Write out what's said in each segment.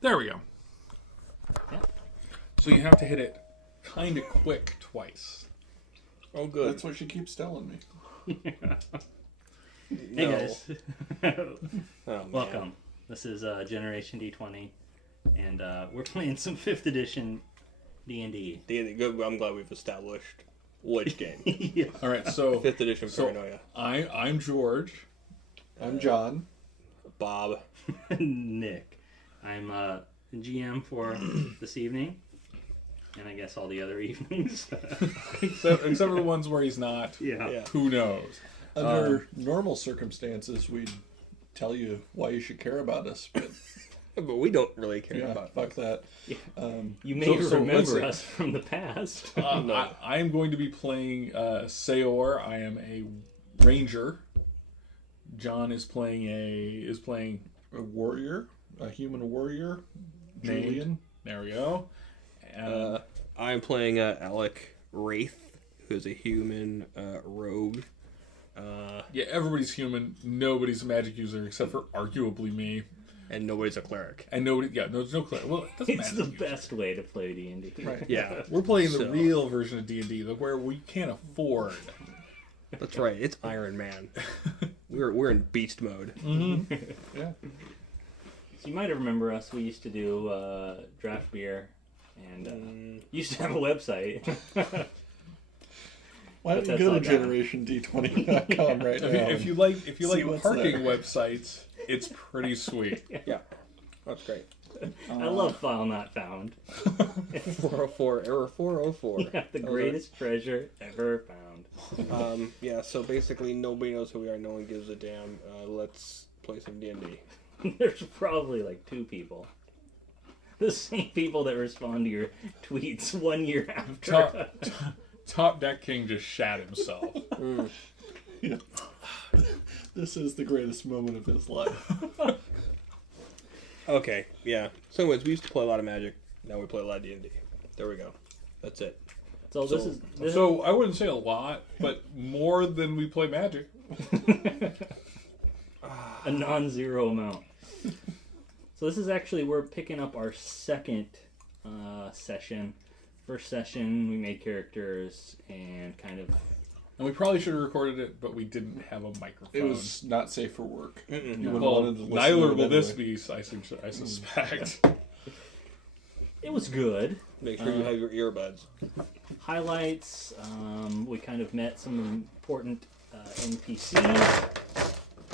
There we go. Yeah. So you have to hit it kind of quick twice. Oh, good. That's what she keeps telling me. Hey guys, Oh, man. welcome. This is Generation D20, and we're playing some 5th edition D&D. D&D, good. I'm glad we've established which game. Yeah. All right, so 5th edition Paranoia. I'm George. I'm John. Bob. Nick. I'm GM for this evening, and I guess all the other evenings. except for the ones where he's not. Yeah. Who knows? Under normal circumstances, we'd tell you why you should care about us, but But we don't really care yeah, about fuck that. You may So let's remember see. us from the past. I am going to be playing Seor. I am a ranger. John is playing A warrior, a human warrior, named. Julian. There we go. I'm playing Alec Wraith, who's a human rogue. Yeah, everybody's human. Nobody's a magic user except for arguably me. And nobody's a cleric. And nobody. Yeah, there's no clear. Well, it doesn't It's matter. the best way to play D&D. Right. Yeah, We're playing the So- real version of D&D, where we can't afford. that's right. It's Iron Man. We're in beast mode. Yeah. So you might remember us. We used to do draft beer, and used to have a website. Why But don't that's you go all to gone. GenerationD20.com right now? If you like See what's parking there. websites, it's pretty sweet. Yeah, that's great. I love File Not Found. 404, error 404. Yeah, the greatest treasure ever found. Yeah, so basically nobody knows who we are, no one gives a damn. Let's play some D&D. There's probably like 2 people. The same people that respond to your tweets 1 year after. Top Deck King just shat himself. Yeah. This is the greatest moment of his life. Okay, yeah. So anyways, we used to play a lot of Magic, now we play a lot of D&D. There we go. That's it. So this is So I wouldn't say a lot, but more than we play Magic. a non-zero amount. So this is actually, we're picking up our second session. First session, we made characters and kind of... And we probably should have recorded it, but we didn't have a microphone. It was not safe for work. You wouldn't Well, wanted to listen neither to it will this anyway. be, I suspect. It was good. Make sure you have your earbuds. Highlights, we kind of met some important NPCs.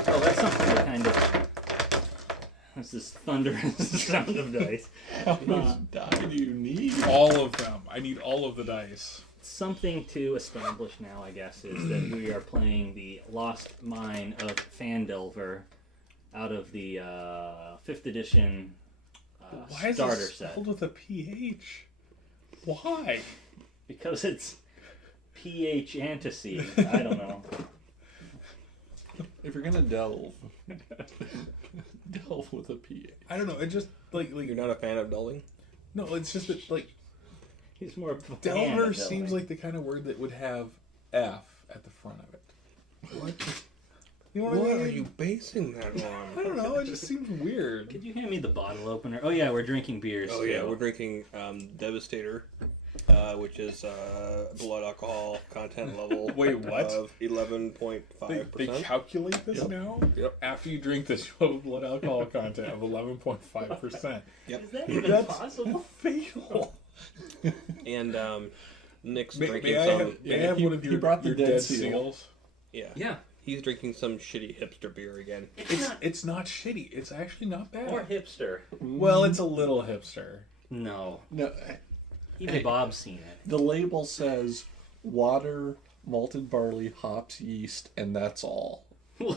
Oh, that's something to kind of... That's this thunderous sound of dice. How much die do you need? All of them. I need all of the dice. Something to establish now, I guess, is that we are playing the Lost Mine of Phandelver out of the 5th edition Why is starter it set. spelled with a PH? Why? Because it's PH antecedent. I don't know. If you're gonna delve, delve with a PA. I don't know. It just like You're not a fan of dulling? no. It's just that like He's more of a fan Delver of seems delving. like the kind of word that would have F at the front of it. What? You know What what I are mean? you basing that I on? don't know. It just seems weird. Could you hand me the bottle opener? Oh yeah, we're drinking beers. Oh too. yeah, we're drinking Devastator, which is blood alcohol content level. Wait, what? Of 11.5%. They calculate this now? Yep. After you drink this, you have a blood alcohol content of 11.5%. Is that even That's possible? fatal. And Nick's May drinking I some. have one of he your, brought the your dead dead seal. seals? Yeah. Yeah. He's drinking some shitty hipster beer again. It's not shitty. It's actually not bad. Or hipster. Well, it's a little hipster. No. No, Even Bob's seen it. the label says water, malted barley, hops, yeast, and that's all. There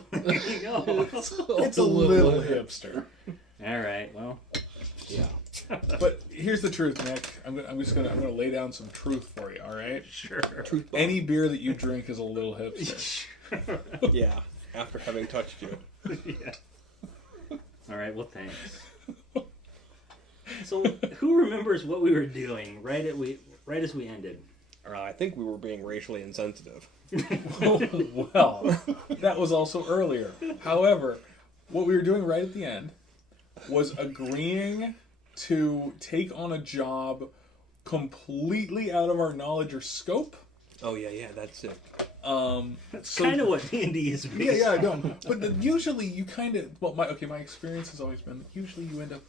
you go. It's a little hipster. All right. Well, Yeah. But here's the truth, Nick. I'm gonna lay down some truth for you. All right. sure. Truth bomb. Any beer that you drink is a little hipster. Yeah. After having touched you. Yeah. All right. Well, thanks. So, who remembers what we were doing right as we ended? I think we were being racially insensitive. Well, that was also earlier. However, what we were doing right at the end was agreeing to take on a job completely out of our knowledge or scope. Oh yeah, that's it. That's So- kind of what D&D is based Yeah, I on. know. But usually you kind of my experience has always been usually you end up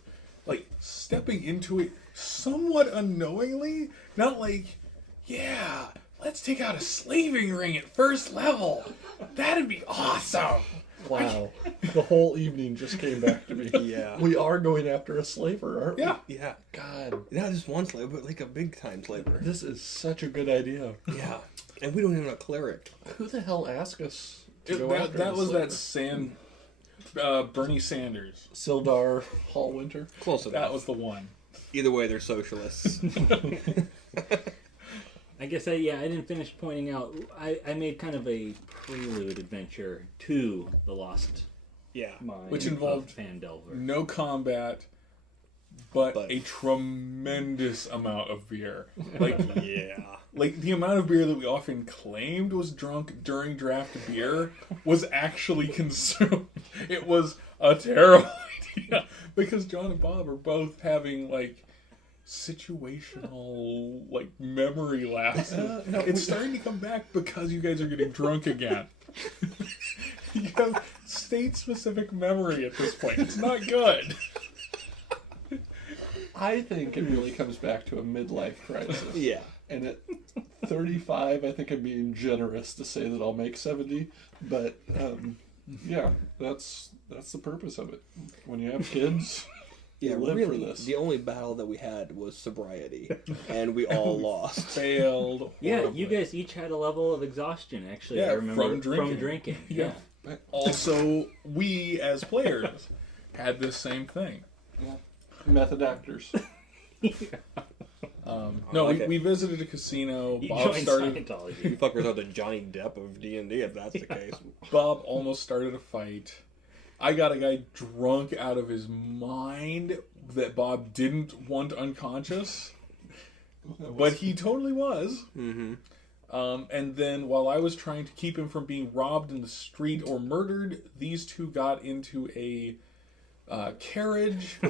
like stepping into it somewhat unknowingly, not like, yeah, let's take out a slaving ring at first level. That'd be awesome. Wow. The whole evening just came back to me. Yeah. We are going after a slaver, aren't Yeah. Yeah. we? God, Not just one slaver, but like a big time slaver. this is such a good idea. Yeah. And we don't even have a cleric. Who the hell asked us to go That, after that the was slaver? that Bernie Sanders. Sildar Hallwinter. Close enough. That was the one. Either way, they're socialists. I guess I didn't finish pointing out. I made kind of a prelude adventure to the Lost Yeah. Mine, Which involved- of Phandelver. No combat, but But- a tremendous amount of beer. Like Yeah. like the amount of beer that we often claimed was drunk during draft beer was actually consumed. It was a terrible idea because John and Bob are both having like situational like memory lapses. No, It's starting to come back because you guys are getting drunk again. You have state specific memory at this point. It's not good. I think it really comes back to a midlife crisis. Yeah. And at 35, I think I'm being generous to say that I'll make 70. But yeah, that's the purpose of it. When you have kids, Yeah, you live really, for this. the only battle that we had was sobriety, and we all lost. Failed. Yeah, horribly. you guys each had a level of exhaustion. Actually, Yeah, I remember from drinking. From drinking. Yeah. Also, we as players had this same thing. Method actors. No, like it. we visited a casino. You Bob joined started. You Scientology. fuckers are the Johnny Depp of D&D, if that's the case. Bob almost started a fight. I got a guy drunk out of his mind that Bob didn't want unconscious, but he totally was. Mm-hmm. And then while I was trying to keep him from being robbed in the street or murdered, these two got into a carriage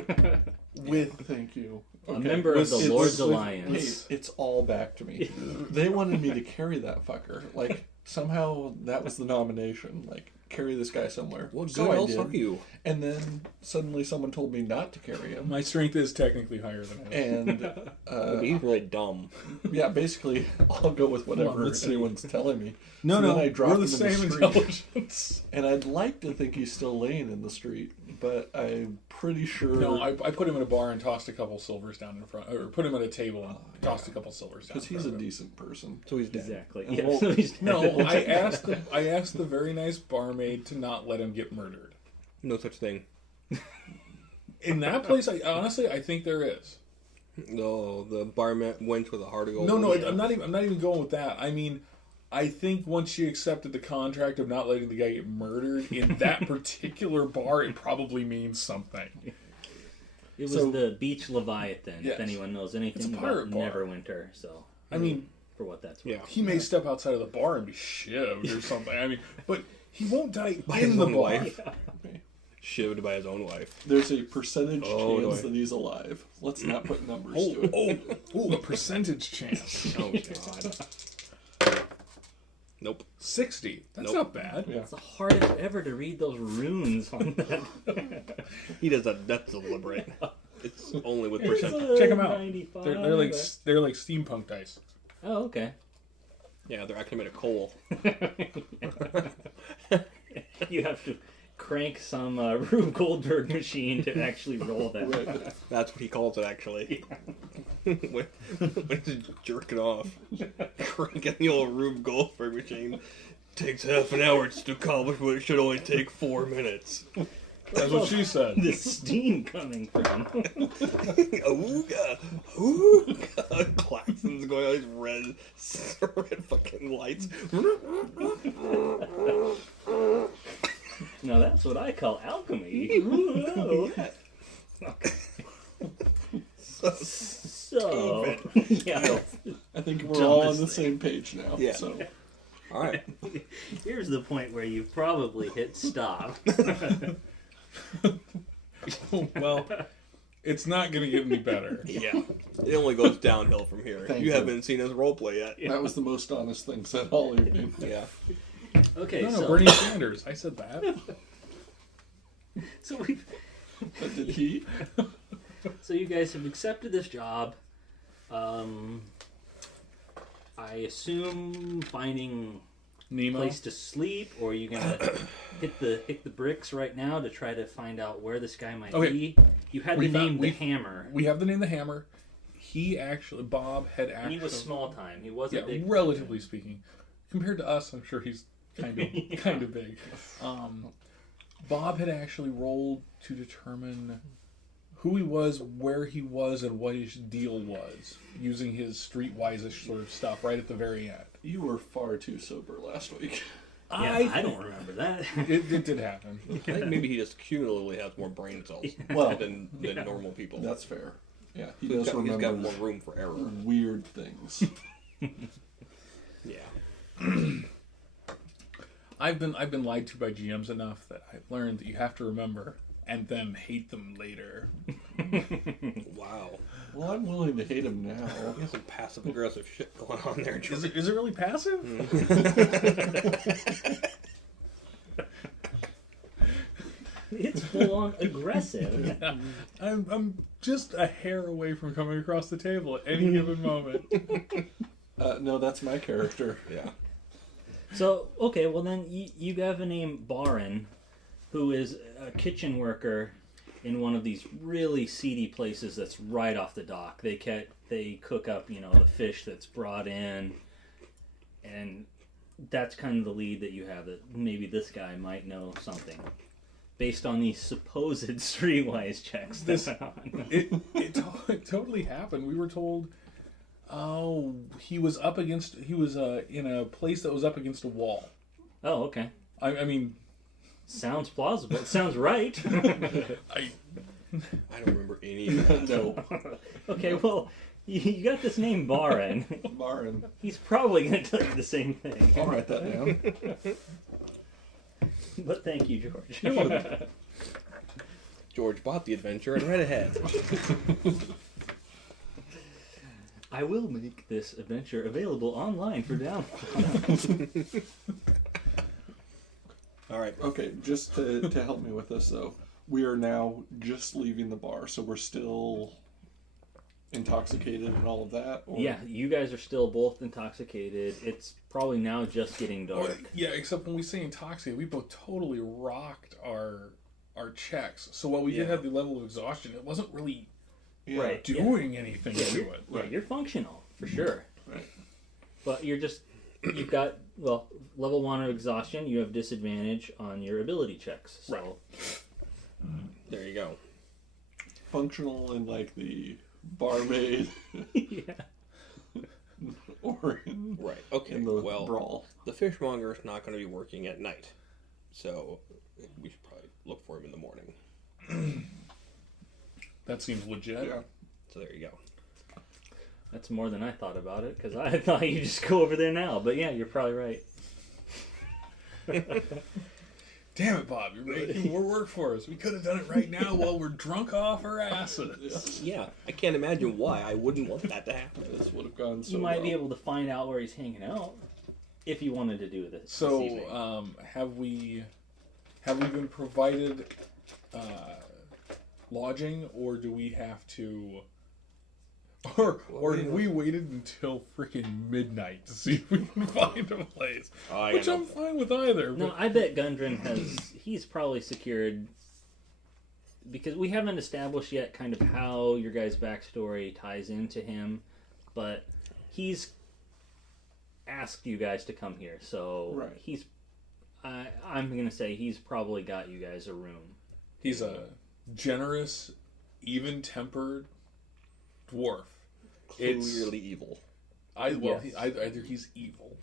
with. Thank you. A member of the It's- Lord's it's- Alliance. Hey, it's all back to me. They wanted me to carry that fucker. Like, somehow that was the nomination. Like, carry this guy somewhere. What So good I else did. are you? And then suddenly someone told me not to carry him. My strength is technically higher than his. And He's really dumb. yeah, basically, I'll go with whatever let's see. anyone's telling me. No, So no, then I dropped we're the him in same the street. intelligence. And I'd like to think he's still laying in the street, but I'm pretty sure. No, I put him in a bar and tossed a couple silvers down in front, or put him at a table and tossed a couple silvers down. because in he's a front of him. decent person. So he's dead. Exactly. And Yeah, well- so he's No, I asked the very nice barmaid to not let him get murdered. No such thing. In that place, I think there is. No, the barman went with a heart of gold. No, Yeah. I'm not even going with that. I mean, I think once she accepted the contract of not letting the guy get murdered in that particular bar, it probably means something. It was So- the Beach Leviathan, Yes. if anyone knows anything It's a about pirate bar. Neverwinter. So, I mean, for what that's worth. Yeah. he may step outside of the bar and be shivved or something. I mean, but he won't die By in his the own bar. wife. Shivved by his own wife. There's a percentage Oh, chance boy. that he's alive. Let's not put numbers to it. Oh, a percentage chance. Oh, God. Nope. 60. That's Nope. not bad. Yeah. It's the hardest ever to read those runes on that. He does that. That's deliberate. It's only with It's percent. a Check 'em out. 95. They're like steampunk dice. Oh, okay. Yeah, they're actually made of coal. You have to crank some Rube Goldberg machine to actually roll that. Right. That's what he calls it, actually. when he's jerking off, cranking the old Rube Goldberg machine. Takes half an hour to accomplish what it should only take 4 minutes. That's what she said. The steam coming from. Ooga, ooga. Klaxons going on these red fucking lights. Now that's what I call alchemy. Ooh. So, yeah. I think we're all on Dumbest the thing. same page now. Yeah. So All right. Here's the point where you probably hit stop. Well, It's not going to get any better. Yeah. It only goes downhill from here. Thank You you. haven't seen us roleplay yet. That was the most honest thing said all evening. Yeah. Okay, No, so Bernie Sanders. I said that. so we But did he? so you guys have accepted this job. I assume finding a Nemo. place to sleep, or are you gonna hit the bricks right now to try to find out where this guy might Okay. be? You had We the found- name we- the Hammer. We have the name the Hammer. Bob had And actually. he was small time. He wasn't Yeah, big. relatively speaking, compared to us, I'm sure he's kind of big. Bob had actually rolled to determine who he was, where he was, and what his deal was, using his streetwise-ish sort of stuff right at the very end. You were far too sober last week. Yeah, I don't remember that. It did happen. I think maybe he just cumulatively has more brain cells Well, than normal people. That's fair. Yeah, he He's does got remember more room for error. weird things. Yeah. I've been lied to by GMs enough that I've learned that you have to remember and then hate them later. Wow. Well, I'm willing to hate him now. You have some passive aggressive shit going on there, George. Is it really passive? It's full on aggressive. I'm just a hair away from coming across the table at any given moment. No, that's my character. Yeah. So, okay, well then you have a name Barin, who is a kitchen worker in one of these really seedy places that's right off the dock. They cook up, the fish that's brought in, and that's kind of the lead that you have, that maybe this guy might know something. Based on these supposed streetwise checks that went on. It totally happened. We were told, he was in a place that was up against a wall. Oh, okay. I mean, Sounds plausible. It sounds right. I I don't remember any of that. No, Okay, well, you got this name Barin. Barin. He's probably going to tell you the same thing. I'll write that down. But thank you, George. George bought the adventure and read ahead. I will make this adventure available online for download. All right. Okay, just to help me with this though, we are now just leaving the bar, so we're still intoxicated and all of that. Or... Yeah, you guys are still both intoxicated. It's probably now just getting dark. yeah, except when we say intoxicated, we both totally rocked our checks. So while we did Yeah. have the level of exhaustion, it wasn't really Yeah. Right. doing anything Yeah, to you're, it. yeah, you're functional, for sure. Right. But you've got, level 1 of exhaustion, you have disadvantage on your ability checks. So, There you go. Functional in like the barmaid yeah. or Right. Okay. in the Well, brawl. the fishmonger is not going to be working at night, so we should probably look for him in the morning. That seems legit. Yeah. So there you go. That's more than I thought about it, because I thought you just go over there now. But yeah, you're probably right. Damn it, Bob! You're making more work for us. We could have done it right now while we're drunk off our asses. Yeah, I can't imagine why I wouldn't want that to happen. This would have gone so You might well. be able to find out where he's hanging out, if you wanted to do this. this So, evening. have we been provided lodging, or do we have to, or have we waited until freaking midnight to see if we can find a place? I Which know. I'm fine with either. No, But I bet Gundren he's probably secured, because we haven't established yet kind of how your guys' backstory ties into him, but he's asked you guys to come here, so Right. I'm going to say he's probably got you guys a room. he's a generous, even-tempered dwarf. Clearly evil. Yes. Either he's evil,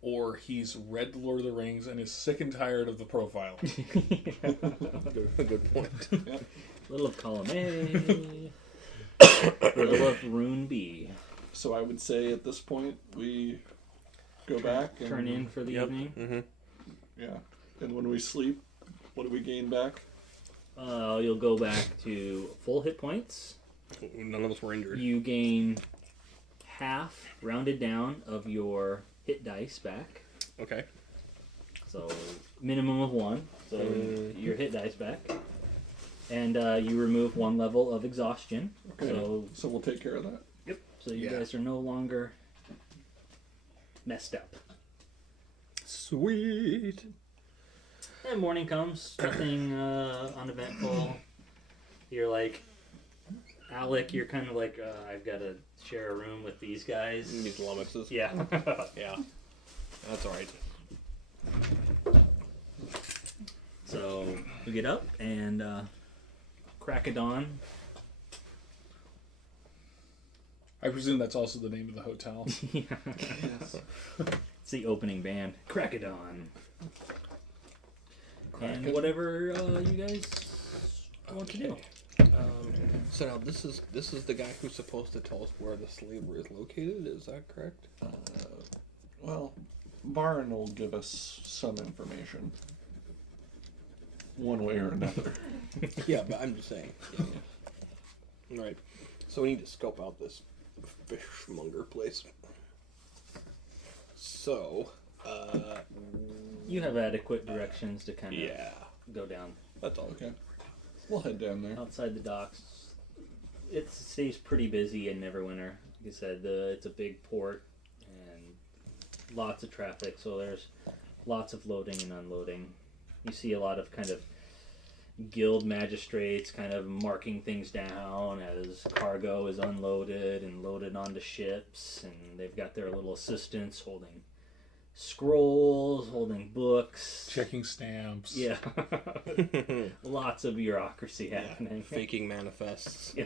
or he's read The Lord of the Rings and is sick and tired of the profile. Good point. Little of column A, little of rune B. So I would say at this point we go back and Turn in for the evening. Mm-hmm. Yeah, and when we sleep, what do we gain back? You'll go back to full hit points. None of us were injured. You gain half, rounded down, of your hit dice back. Okay. So minimum of 1. So your hit dice back. And you remove 1 level of exhaustion. Okay. So we'll take care of that. Yep. So you guys are no longer messed up. Sweet. And morning comes, nothing uneventful. You're like, Alec, you're kind of like, I've got to share a room with these guys. These lummoxes. Yeah. Yeah. That's alright. So we get up and crack of dawn. I presume that's also the name of the hotel. Yes. It's the opening band. Crack of dawn. And Kraken. whatever you guys want to do. So now this is the guy who's supposed to tell us where the slaver is located. Is that correct? Well, Barn will give us some information. One way or another. Yeah, but I'm just saying. All right. So we need to scope out this fishmonger place. So, You have adequate directions to kind of yeah, go down. that's all. Okay. We'll head down there. Outside the docks, it stays pretty busy in Neverwinter. Like I said, it's a big port and lots of traffic, so there's lots of loading and unloading. You see a lot of kind of guild magistrates kind of marking things down as cargo is unloaded and loaded onto ships, and they've got their little assistants holding scrolls, holding books. Checking stamps. Yeah. Lots of bureaucracy happening. Faking manifests. Yeah.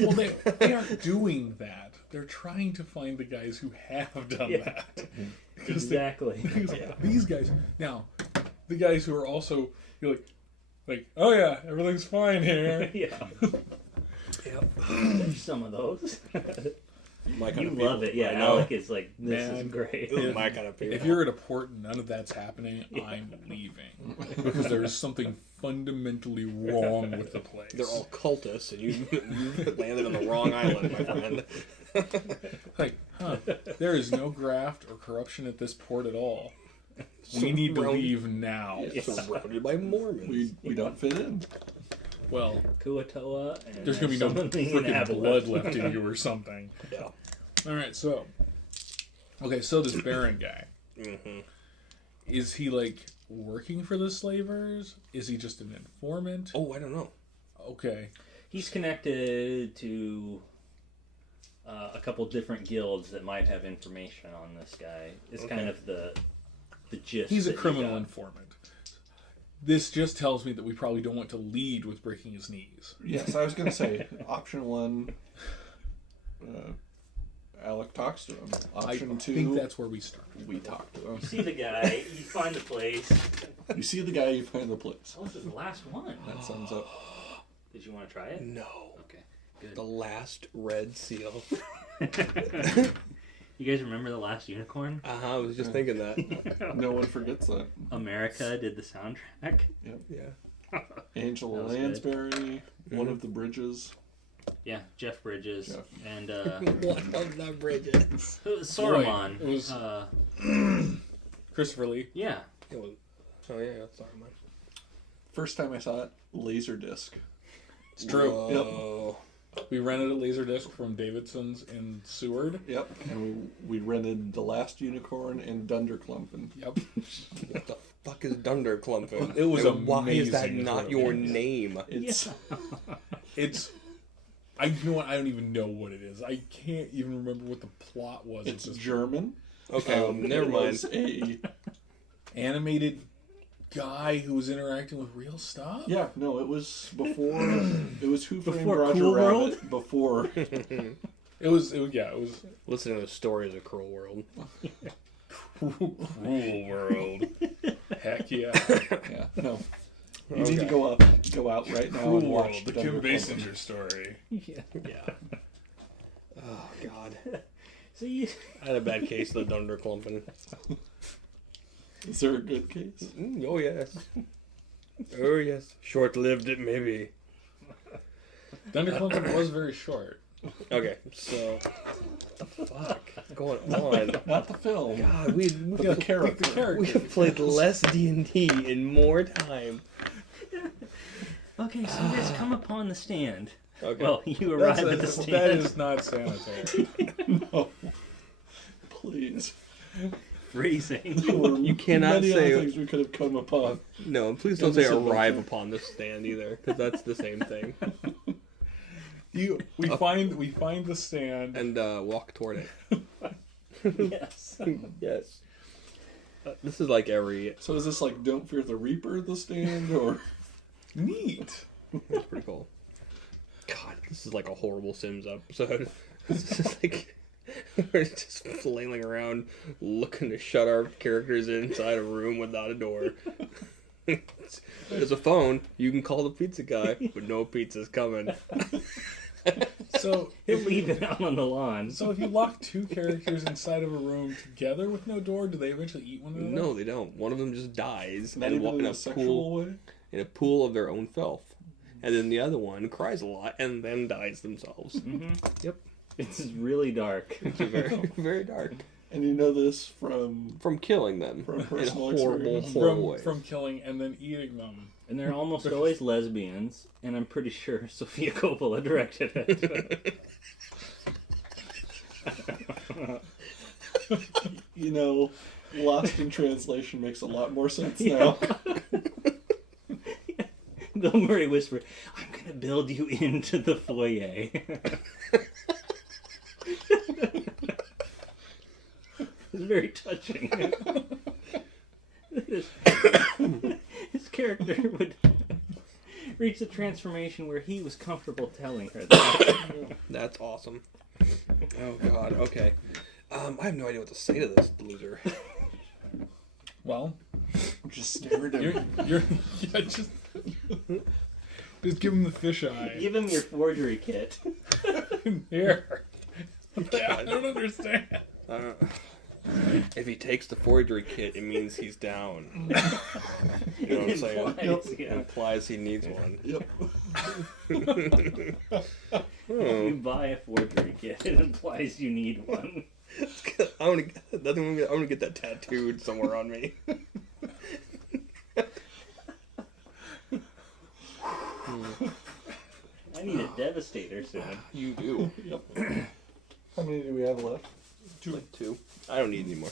Well, they aren't doing that. They're trying to find the guys who have done Yeah. that. Exactly. These guys. Now, the guys who are also, you're like, oh yeah, everything's fine here. Yeah. Yep. There's some of those. My kind You of love people. it. Yeah, I know. Alec is like, this is Man. great. Ooh, my kind of people. If you're at a port and none of that's happening, I'm leaving. Because there's something fundamentally wrong with the place. They're all cultists, and you landed on the wrong island, my friend. like, there is no graft or corruption at this port at all. We need to Surrounded- leave now. Surrounded by Mormons. We don't fit in. Well, Kuatoa. And there's going to be no some of the freaking inhabitants. blood left in you or something. Yeah. Alright, so this Baron guy, Mm-hmm. is he like working for the slavers? Is he just an informant? Oh, I don't know. Okay. He's connected to a couple different guilds that might have information on this guy. It's kind of the gist. He's a that you criminal got. informant. This just tells me that we probably don't want to lead with breaking his knees. Yes, I was going to say, option 1, Alec talks to him. Option I 2, think that's where we start. we talk to him. See the guy, you find the place. You see the guy, you find the place. Oh, this is the last one. That sums up. Did you want to try it? No. Okay, good. The last red seal. You guys remember the last unicorn? I was just thinking that. No one forgets that. America did the soundtrack. Yeah. Angela That was good. Lansbury, one of the bridges. Yeah, Jeff Bridges Jeff. and One of the bridges. it was Saruman. Right, it was- Christopher Lee. Yeah, It was. Oh yeah, sorry, man. First time I saw it, Laserdisc. It's true. Whoa. We rented a Laserdisc from Davidson's in Seward. Yep. And we rented The Last Unicorn and Dunderklumpen. Yep. What the fuck is Dunderklumpen? It was And why is that amazing. not your name? It's It's. You know what? I don't even know what it is. I can't even remember what the plot was. it's just German. Okay, well, never it mind. was a animated guy who was interacting with real stuff. yeah. No, it was before. It was Who Framed Before Roger Cool Rabbit. World? Before It was. Listening to the stories of Cruel World. Cruel World. Heck yeah. yeah. No. You need to go out right now Cruel and watch World. The the Kim Dunderklumpen. Basinger story. yeah. Yeah. Oh God. So you, I had a bad case of the Dunderklumpen. Is there a good case? Oh yes. Oh yes, short-lived it may be. Thunder Clemson was very short. Okay, so what the fuck is going on? Not the film. God, we The character. we have played less D&D in more time. Okay, so you guys come upon the stand. Okay. Well, you arrive at the stand. That is not sanitary. No. Please. Freezing. There were You cannot many say- other things we could have come upon. No, please In don't say this arrive adventure. upon the stand either, because that's the same thing. We find the stand. And walk toward it. Yes. Yes. This is like every. So is this like Don't Fear the Reaper, the stand, or Neat. That's pretty cool. God, this is like a horrible Sims episode. This is like we're just flailing around, looking to shut our characters inside a room without a door. There's a phone. You can call the pizza guy, but no pizza's coming. So He'll leave it out on the lawn. if you lock two characters inside of a room together with no door, do they eventually eat one another? No, they don't. One of them just dies not and even in in a sexual way? a pool of their own filth, and then the other one cries a lot and then dies themselves. Mm-hmm. Yep, It's really dark. it's very very dark. And you know this from From killing them From in personal horrible, experience. horrible ways. From killing and then eating them. And they're almost always lesbians, and I'm pretty sure Sofia Coppola directed it. you know, Lost in Translation makes a lot more sense now. Bill Murray whispered, "I'm gonna build you into the foyer." It's very touching. His character would reach a transformation where he was comfortable telling her that. That's awesome. Oh god. Okay. I have no idea what to say to this loser. Well, Just stare at him. you're yeah, just give him the fisheye. Give him your forgery kit. Here. I don't understand. If he takes the forgery kit, it means he's down. You know what I'm saying? Implies, It yeah. implies he needs one. Yep. If you buy a forgery kit, it implies you need one. I'm gonna get that tattooed somewhere on me. I need a Devastator soon. You do. Yep. How many do we have left? Like two. I don't need any more.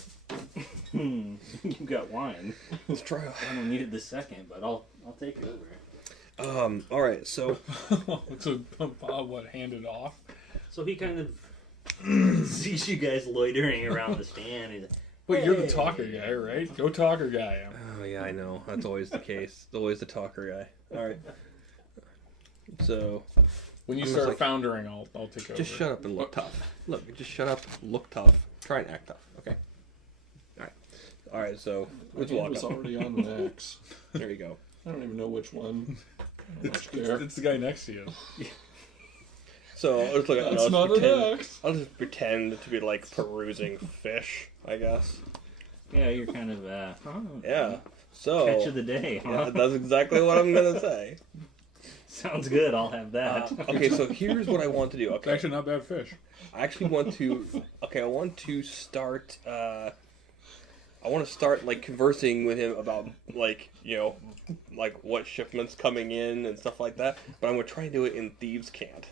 You got wine. Let's try. I don't need it the second, but I'll take it over. All right. So So Bob what handed off? So he kind of sees you guys loitering around the stand. He's like, Wait, you're the "Hey." talker guy, right? Go talker guy. Oh yeah, I know. That's always the case. It's always the talker guy. All right. So When you I'm just start like- foundering, I'll take over. just shut up and look tough. Look, just shut up, look tough. Try and act tough. Okay. All right. All right. So My let's hand walk was up. already on the axe. There you go. I don't even know which one. I don't much care. It's the guy next to you. So I'll just look at. That's I'll not just an pretend. axe. I'll just pretend to be like perusing fish. I guess. Yeah, you're kind of, Yeah. So. catch of the day, huh? Yeah, that's exactly what I'm gonna say. Sounds good, I'll have that. Okay, so here's what I want to do. It's Okay, actually not bad fish. I actually want to. Okay, I want to start. I want to start like conversing with him about like like what shipments coming in and stuff like that. But I'm gonna try and do it in Thieves' Cant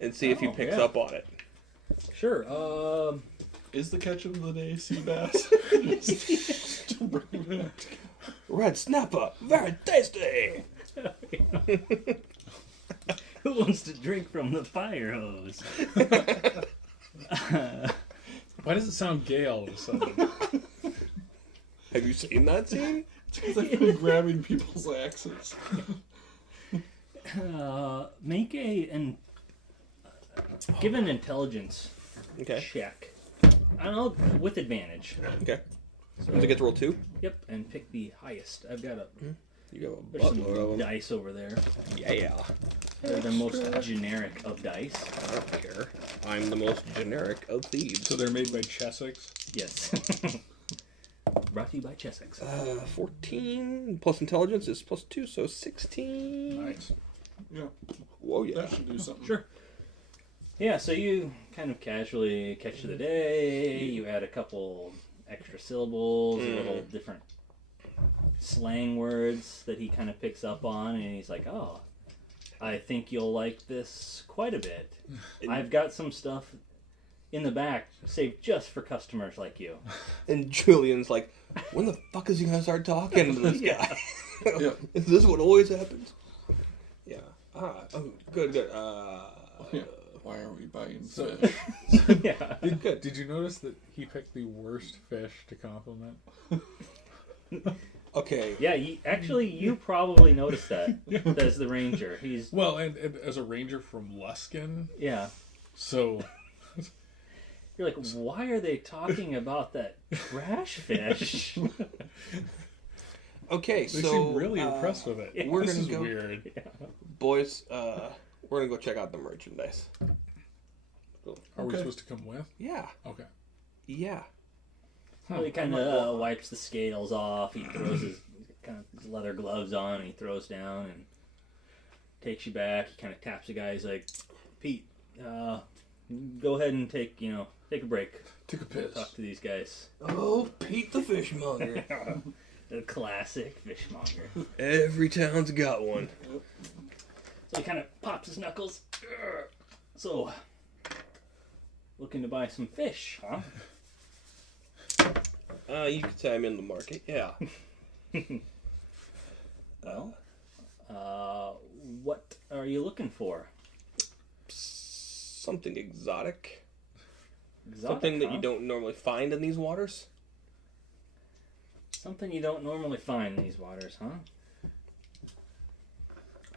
and see if he picks yeah. up on it. Sure, Is the catch of the day sea bass? Still bringing it back. Red snapper, very tasty. who wants to drink from the fire hose? Why does it sound gay all of a sudden? Have you seen that scene? It's because I've been grabbing people's axes. Make give an intelligence Okay. check. I don't know, with advantage. Okay. Does it get to roll 2? Yep, and pick the highest. I've got You got a there's some buttload of them. dice over there. Yeah. They're the most generic of dice. I don't care. I'm the most generic of thieves. So they're made by Chessex. Yes. Brought to you by Chessex. 14 plus intelligence is +2, so 16. Nice. Yeah, Whoa, yeah. that should do something. Sure. Yeah, so you kind of casually catch the day. You add a couple extra syllables, a little different slang words that he kind of picks up on, and he's like, "Oh, I think you'll like this quite a bit. I've got some stuff in the back saved just for customers like you." And Julian's like, when the fuck is he gonna start talking to this guy? Yeah. Is this what always happens? Yeah. Oh, good. Yeah. Why are we buying fish? Yeah. Did you notice that he picked the worst fish to compliment? Okay. Yeah, you probably noticed that as the ranger. He's Well, and as a ranger from Luskin, yeah. so You're like, why are they talking about that trash fish? Okay, they so seem really impressed with it. we're This gonna is go- weird. boys, we're gonna go check out the merchandise. Are we Okay. supposed to come with? Yeah. Okay. Yeah. Well, he kind of wipes the scales off. He throws his leather gloves on, and he throws down and takes you back. He kind of taps the guy. He's like, "Pete, go ahead and take a break. Took a piss. Talk to these guys." Oh, Pete the fishmonger. The classic fishmonger. Every town's got one. So he kind of pops his knuckles. So, looking to buy some fish, huh? You could say I'm in the market. Yeah. Well, what are you looking for? Something exotic. Exotic, Something that huh? you don't normally find in these waters. Something you don't normally find in these waters, huh?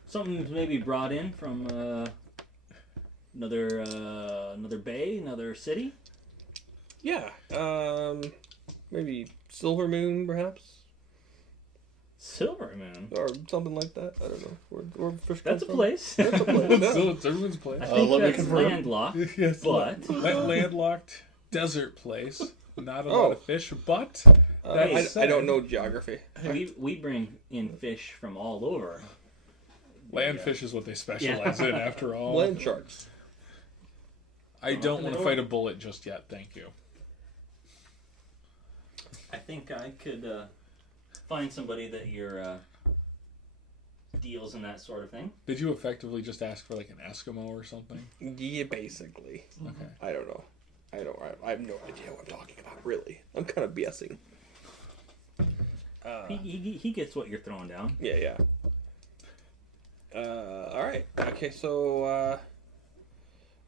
Something maybe brought in from another bay, another city. Yeah. Maybe Silver Moon, perhaps, Silver Moon. or something like that. I don't know. Where fish come That's a from. place. That's a place. Yeah. So it's everyone's place. I think let me that's confirm. landlocked. Yes, But landlocked desert place. Not a Oh. lot of fish, but I said- don't know geography. we bring in fish from all over. land fish is what they specialize in. After all, Land sharks. I don't want to fight a bullet just yet. Thank you. I think I could find somebody that your deals in that sort of thing. Did you effectively just ask for like an Eskimo or something? Yeah, basically. Okay. I don't know. I have no idea what I'm talking about. Really, I'm kind of BSing. He gets what you're throwing down. Yeah. All right. Okay. So,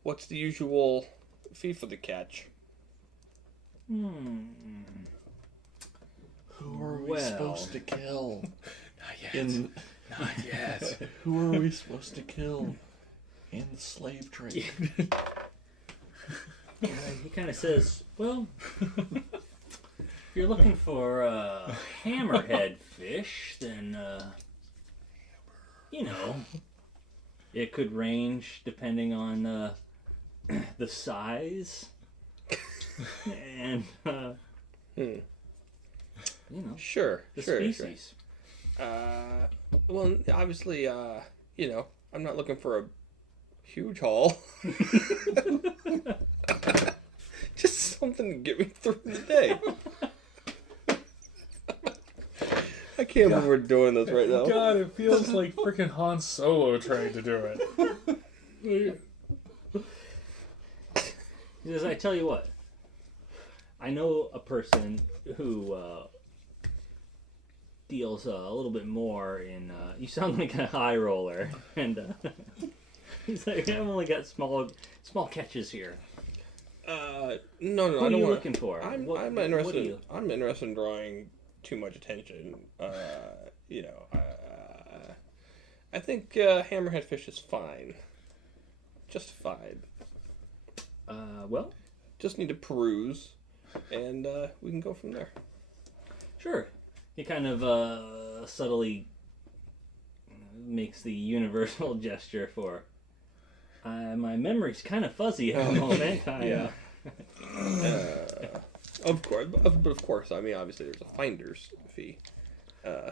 what's the usual fee for the catch? Who are we Well. supposed to kill? Not yet. In Not yet. who are we supposed to kill in the slave trade? He kind of says, "Well, if you're looking for hammerhead fish, then it could range depending on the size and Sure. the Sure. species." Well, obviously, I'm not looking for a huge haul. Just something to get me through the day. I can't believe we're doing this right now. God, it feels like freaking Han Solo trying to do it. He says, "I tell you what, I know a person who deals a little bit more in. You sound like a high roller, and he's like, I've only got small catches here. No, Who I are don't you want. looking for? I'm What not do interested. you- I'm interested in drawing too much attention. I think hammerhead fish is fine. Justified. Well, Just need to peruse, and we can go from there. sure. He kind of subtly makes the universal gesture for. My memory's kind of fuzzy at the moment. Of course, but of course, I mean, obviously, there's a finder's fee. All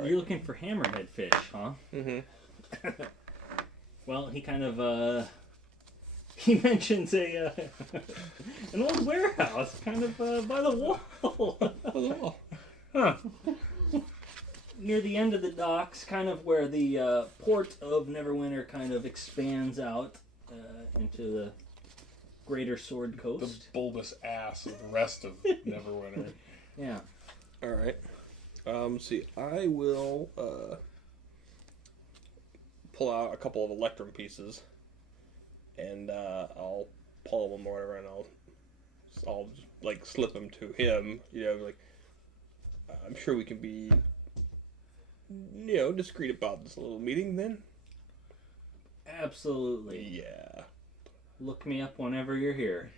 right. You're looking for hammerhead fish, huh? Mm-hmm. Well, he kind of, he mentions an old warehouse kind of by the wall. Huh. Near the end of the docks, kind of where the port of Neverwinter kind of expands out into the greater Sword The Coast. bulbous ass of the rest of Neverwinter. Yeah. All right. See, I will pull out a couple of electrum pieces, and I'll pull them or whatever, and I'll like slip them to him. You know, like I'm sure we can be, you know, discreet about this little meeting. Then. Absolutely. Yeah. Look me up whenever you're here.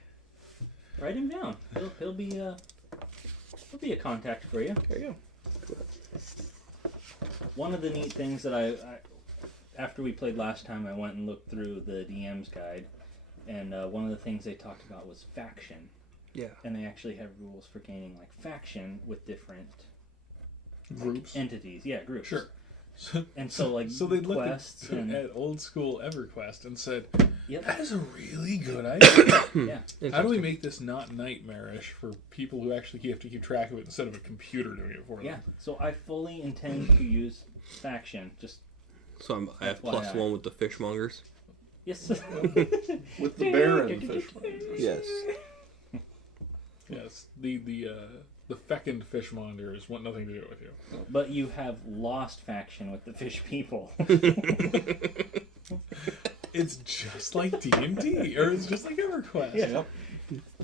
Write him down. He'll be a contact for you. There you go. One of the neat things that I after we played last time, I went and looked through the DM's guide, and one of the things they talked about was faction. Yeah. And they actually have rules for gaining like faction with different Groups. entities. Yeah, groups. Sure. And so like So they looked quests at old school EverQuest and said, Yep. that is a really good idea. Yeah. How do we make this not nightmarish for people who actually have to keep track of it instead of a computer doing it for them? Yeah. So I fully intend to use faction. Just So I have FYI. +1 with the fishmongers. yes. With the bear and the fish. Yes. Yes. The fecund fishmongers want nothing to do with you. But you have lost faction with the fish people. It's just like D&D, or it's just like EverQuest. Yep.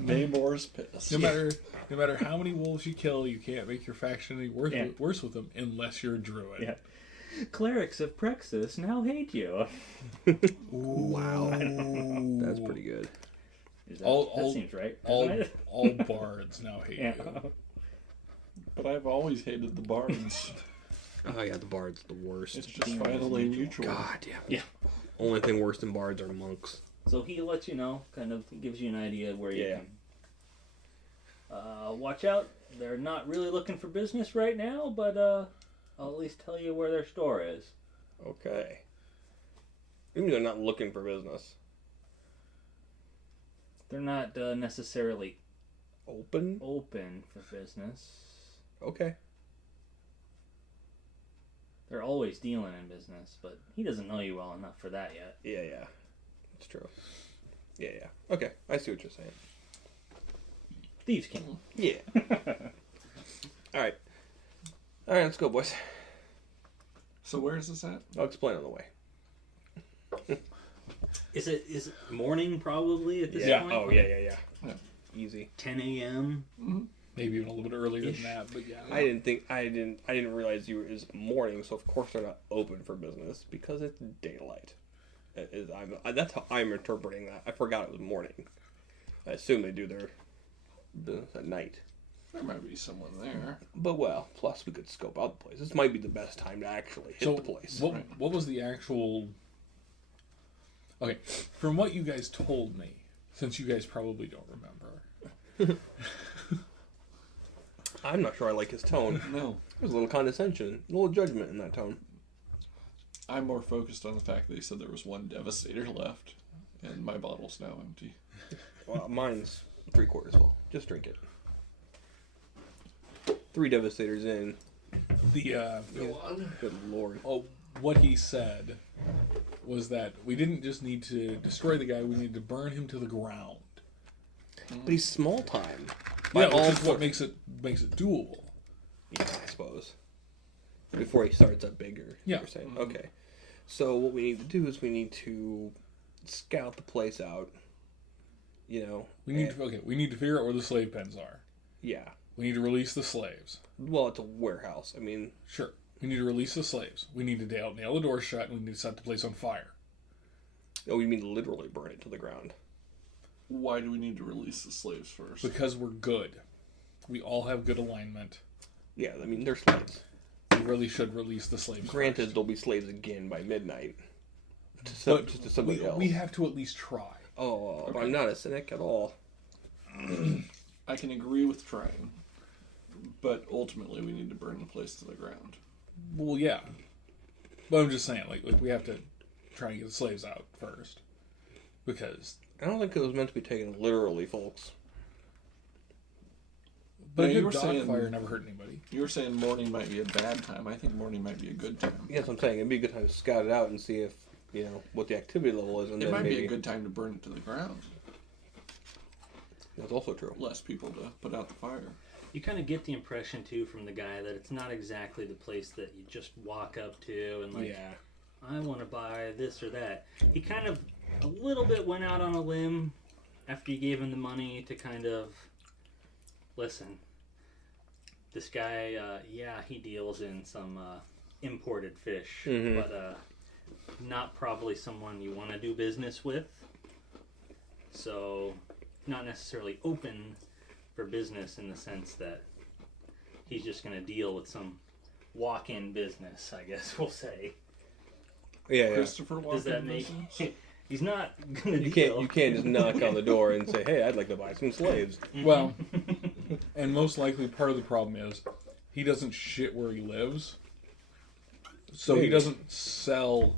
Namor's piss. No matter how many wolves you kill, you can't make your faction any worse with them unless you're a druid. Yeah. Clerics of Praxis now hate you. Wow. That's pretty good. That seems right. doesn't it? All bards now hate Yeah. you. But I've always hated the bards. Oh yeah, the bard's the worst. It's just finally mutual. God, yeah. Yeah. Only thing worse than bards are monks. So he lets you know, kind of gives you an idea where you Yeah. can. Watch out. They're not really looking for business right now, but I'll at least tell you where their store is. Okay. Even though they're not looking for business. They're not necessarily Open? open for business. Okay. They're always dealing in business, but he doesn't know you well enough for that yet. Yeah. It's true. Yeah. Okay, I see what you're saying. Thieves King. Yeah. Alright, let's go, boys. So where is this at? I'll explain on the way. Is it morning probably at this Yeah. point? Oh, yeah. Easy. 10 a.m. Maybe even a little bit earlier Ish. than that, but yeah. I didn't realize you were is morning, so of course they're not open for business because it's daylight. That's how I'm interpreting that. I forgot it was morning. I assume they do their business at night. There might be someone there. But well, plus we could scope out the place. This might be the best time to actually hit the place. What was the actual... Okay, from what you guys told me, since you guys probably don't remember... I'm not sure I like his tone. No. There's a little condescension, a little judgment in that tone. I'm more focused on the fact that he said there was one Devastator left, and my bottle's now empty. Well, mine's 3/4 full. Just drink it. 3 Devastators in. Go on. Good lord. Oh, what he said was that we didn't just need to destroy the guy, we needed to burn him to the ground. But he's small time. Yeah, all which is what makes it doable. Yeah, I suppose. Before he starts up bigger. Yeah. You're saying. Okay. So what we need to do is we need to scout the place out. You know. We need to figure out where the slave pens are. Yeah. We need to release the slaves. Well, it's a warehouse. I mean. Sure. We need to release the slaves. We need to nail the door shut, and we need to set the place on fire. Oh, you mean literally burn it to the ground? Why do we need to release the slaves first? Because we're good. We all have good alignment. Yeah, I mean, they're slaves. We really should release the slaves. Granted, first. they'll be slaves again by midnight. But Just to somebody else. we have to at least try. Oh, I'm not a cynic at all. I can agree with trying, but ultimately we need to burn the place to the ground. Well, yeah. But I'm just saying, like we have to try and get the slaves out first. Because... I don't think it was meant to be taken literally, folks. But Yeah, a good dog fire never hurt anybody. You were saying morning might be a bad time. I think morning might be a good time. Yes, I'm saying it'd be a good time to scout it out and see if, what the activity level is. And It then might maybe... be a good time to burn it to the ground. That's also true. Less people to put out the fire. You kind of get the impression, too, from the guy that it's not exactly the place that you just walk up to and, like, Yeah. I want to buy this or that. He kind of a little bit went out on a limb after you gave him the money to kind of, listen, this guy, he deals in some imported fish, but not probably someone you want to do business with. So, not necessarily open for business in the sense that he's just going to deal with some walk-in business, I guess we'll say. Yeah. Christopher Walken. Does that make... He's not going to You can't just knock on the door and say, hey, I'd like to buy some slaves. Well, and most likely part of the problem is he doesn't shit where he lives. So he doesn't sell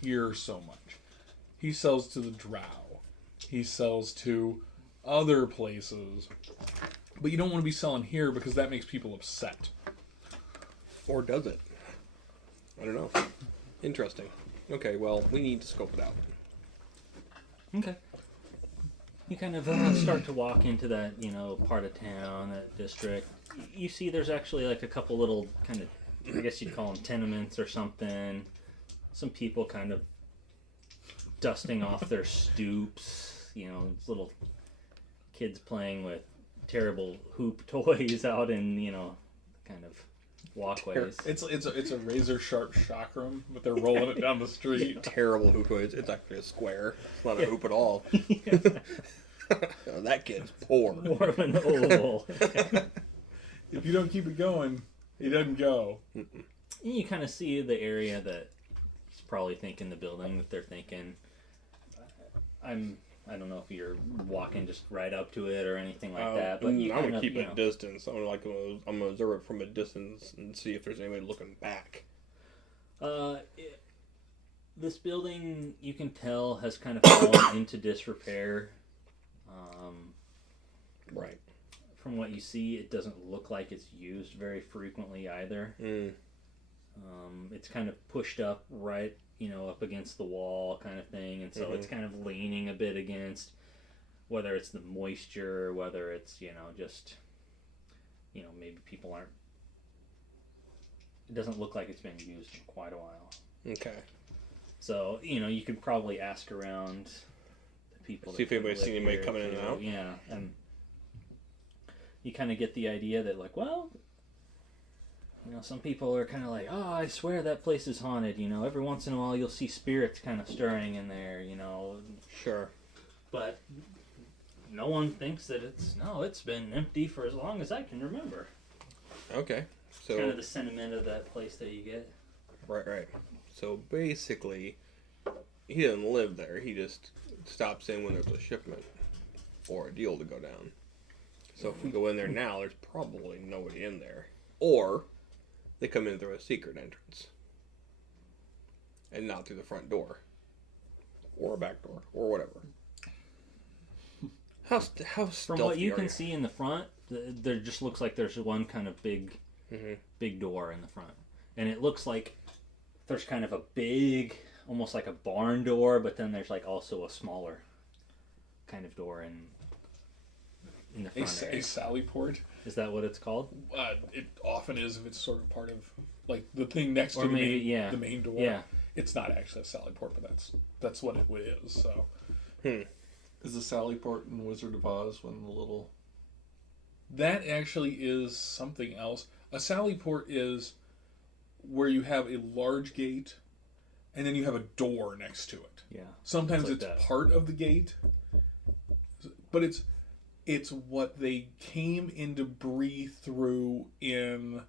here so much. He sells to the drow. He sells to other places. But you don't want to be selling here because that makes people upset. Or does it? I don't know. Interesting. Okay, well, we need to scope it out. Okay. You kind of start to walk into that, part of town, that district. You see there's actually like a couple little kind of, I guess you'd call them tenements or something. Some people kind of dusting off their stoops. Little kids playing with terrible hoop toys out in, kind of walkways. It's a razor sharp chakram, but they're rolling it down the street. Terrible hoop toys. It's actually a square. It's not a hoop at all. That kid's poor. More of an oval. If you don't keep it going, he doesn't go. You kind of see the area that he's probably thinking, the building that they're thinking. I don't know if you're walking just right up to it or anything like that, but you I'm kind gonna of, keep it a distance. I'm gonna observe it from a distance and see if there's anybody looking back. This building, you can tell, has kind of fallen into disrepair. Right. From what you see, it doesn't look like it's used very frequently either. It's kind of pushed up right, up against the wall kind of thing, and so it's kind of leaning a bit against, whether it's the moisture, whether it's, just, maybe people aren't, it doesn't look like it's been used in quite a while. Okay. So, you could probably ask around the people. See if anybody's seen anybody coming in and out. Yeah, and you kind of get the idea that, like, well, some people are kind of like, oh, I swear that place is haunted. Every once in a while you'll see spirits kind of stirring in there. Sure. But no one thinks that it's been empty for as long as I can remember. Okay. So Kind of the sentiment of that place that you get. Right. So basically, he doesn't live there. He just stops in when there's a shipment or a deal to go down. So if we go in there now, there's probably nobody in there. Or they come in through a secret entrance. And not through the front door. Or a back door. Or whatever. How stealthy From what you are can see in the front, there just looks like there's one kind of big door in the front. And it looks like there's kind of a big, almost like a barn door, but then there's like also a smaller kind of door in the front area. A sally port. Is that what it's called? It often is if it's sort of part of like the thing next Or to maybe, the main door. Yeah. It's not actually a sally port, but that's what it is. So. Is the Sally Port in Wizard of Oz when the little... That actually is something else. A sally port is where you have a large gate and then you have a door next to it. Yeah. Sometimes like it's that. part of the gate, but it's what they came in to breathe through in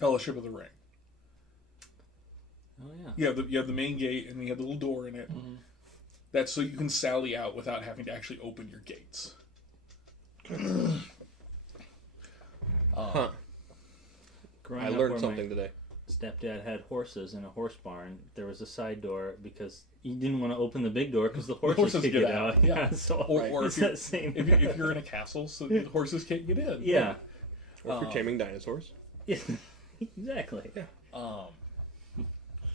Fellowship of the Ring. Oh yeah. You have the main gate and you have the little door in it. That's so you can sally out without having to actually open your gates. Huh. Growing I up learned where something my today. stepdad had horses in a horse barn. There was a side door because he didn't want to open the big door because the horses could get out. Yeah. So Or it's if, you're, that same. if you're in a castle, so the horses can't get in. Yeah. Or if you're taming dinosaurs. Yeah. Exactly. Um,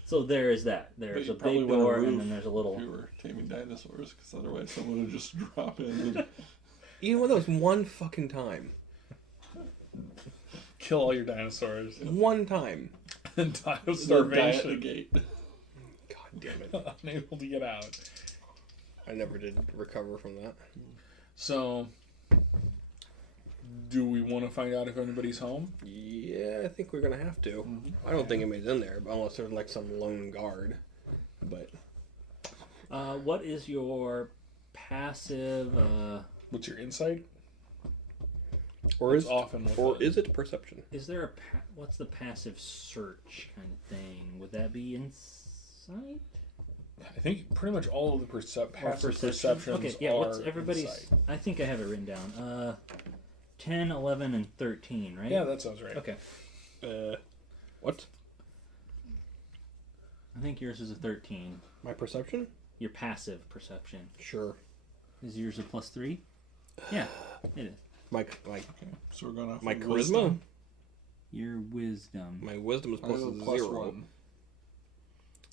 So there is that. But There's you a probably big want a door, roof and then there's a little. If you were taming dinosaurs, because otherwise someone would just drop in and You know what? That was one fucking time. kill all your dinosaurs One time. and die of die at the starvation. gate. God damn it. Unable to get out. I never did recover from that. So, do we want to find out if anybody's home? Yeah, I think we're gonna have to. I don't think anybody's in there, unless there's like some lone guard. But What is your passive? What's your insight? or It's is often with or the- is it perception? Is there a what's the passive search kind of thing? Would that be insight? I think pretty much all of the passive Perception? perceptions Okay, yeah. are What's everybody's? insight. I think I have it written down. 10, 11, and 13, right? Yeah, that sounds right. Okay. What? I think yours is a 13. My perception? Your passive perception. Sure. Is yours a +3? Yeah, it is. My Okay, so we're going off my of charisma. wisdom. Your wisdom. My wisdom is I have a plus +1.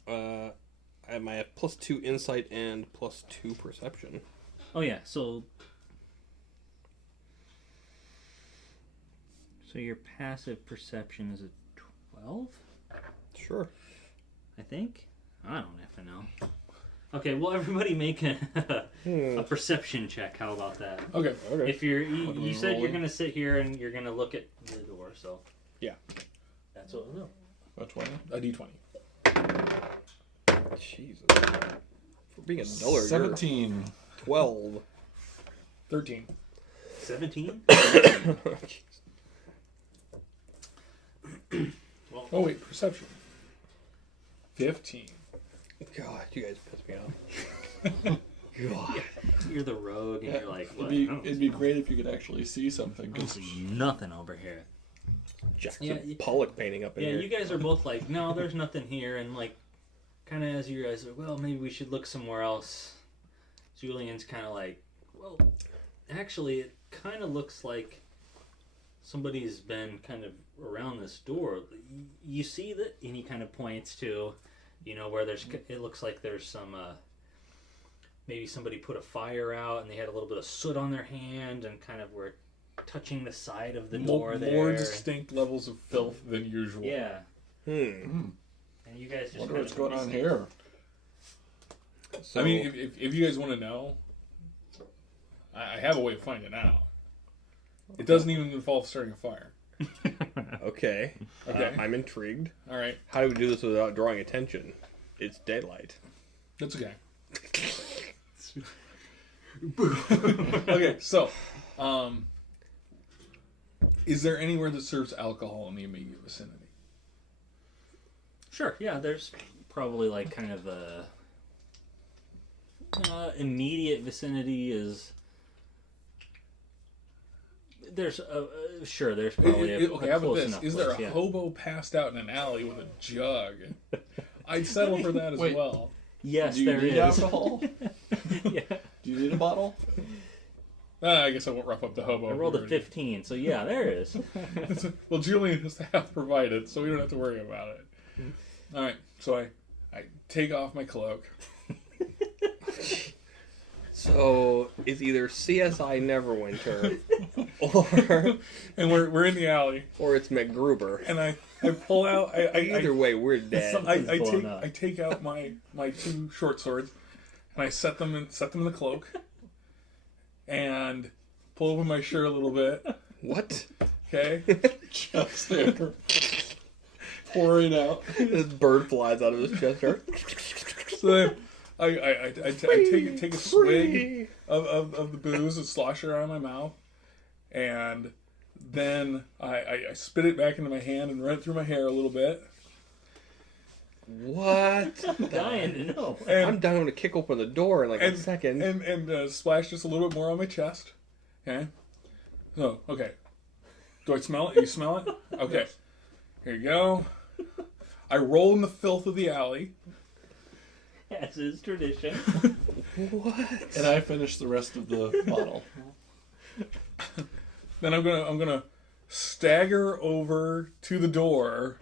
0. I have +2 insight and +2 perception. Oh yeah, so your passive perception is a 12, Sure. I think. I don't have to know. Okay, well everybody make a perception check. How about that? Okay. Okay. If you're What are you we said you're rolling? gonna sit here and you're gonna look at the door, so Yeah. that's what we'll do. A 20? A d20. Jesus. For being a duller, 17. 12. 13. 17. Oh, wait, perception. 15. God, you guys piss me off. God. You're the rogue, and you're like, what? It'd be great if you could actually see something. I don't 'Cause see nothing over here. Jackson Yeah, Pollock painting up in Yeah, here. you guys are both like, no, there's nothing here, and like, kind of as you guys are, well, maybe we should look somewhere else. Julian's kind of like, well, actually, it kind of looks like somebody's been kind of around this door. You see that, and he kind of points to, where there's, it looks like there's some, maybe somebody put a fire out, and they had a little bit of soot on their hand, and kind of were touching the side of the door there. More distinct levels of filth than usual. Yeah. Hmm. And you guys just Wonder kind what's of going on here. So, I mean, if you guys want to know, I have a way of finding out. It doesn't even involve starting a fire. okay. Okay. I'm intrigued. All right. How do we do this without drawing attention? It's daylight. That's okay. Okay, so, is there anywhere that serves alcohol in the immediate vicinity? Sure, yeah, there's probably like kind of a immediate vicinity is there's sure there's probably a Okay, how about close this? enough Is there a place, yeah. hobo passed out in an alley with a jug? I'd settle for that as Wait. well. Yes, Do you there need is. alcohol? Yeah. Do you need a bottle? I guess I won't rough up the hobo. I rolled a 15, so yeah, there is. Well, Julian has half provided, so we don't have to worry about it. All right, so I take off my cloak. So it's either CSI Neverwinter or And we're in the alley, it's MacGruber. and I pull out. Either way, we're dead. Something's blown up. I take out my two short swords, and I set them in the cloak, and pull open my shirt a little bit. What? Okay, Just there. Pouring out. This bird flies out of his chest. so then I take a swig of the booze and slosh it around my mouth, and then I spit it back into my hand and run it through my hair a little bit, What? I'm dying to know. I'm down to kick open the door in like a second. And splash just a little bit more on my chest. Okay. So, okay. Do I smell it? You smell it? Okay. Here you go. I roll in the filth of the alley. As is tradition. What? And I finished the rest of the bottle. Then I'm gonna stagger over to the door.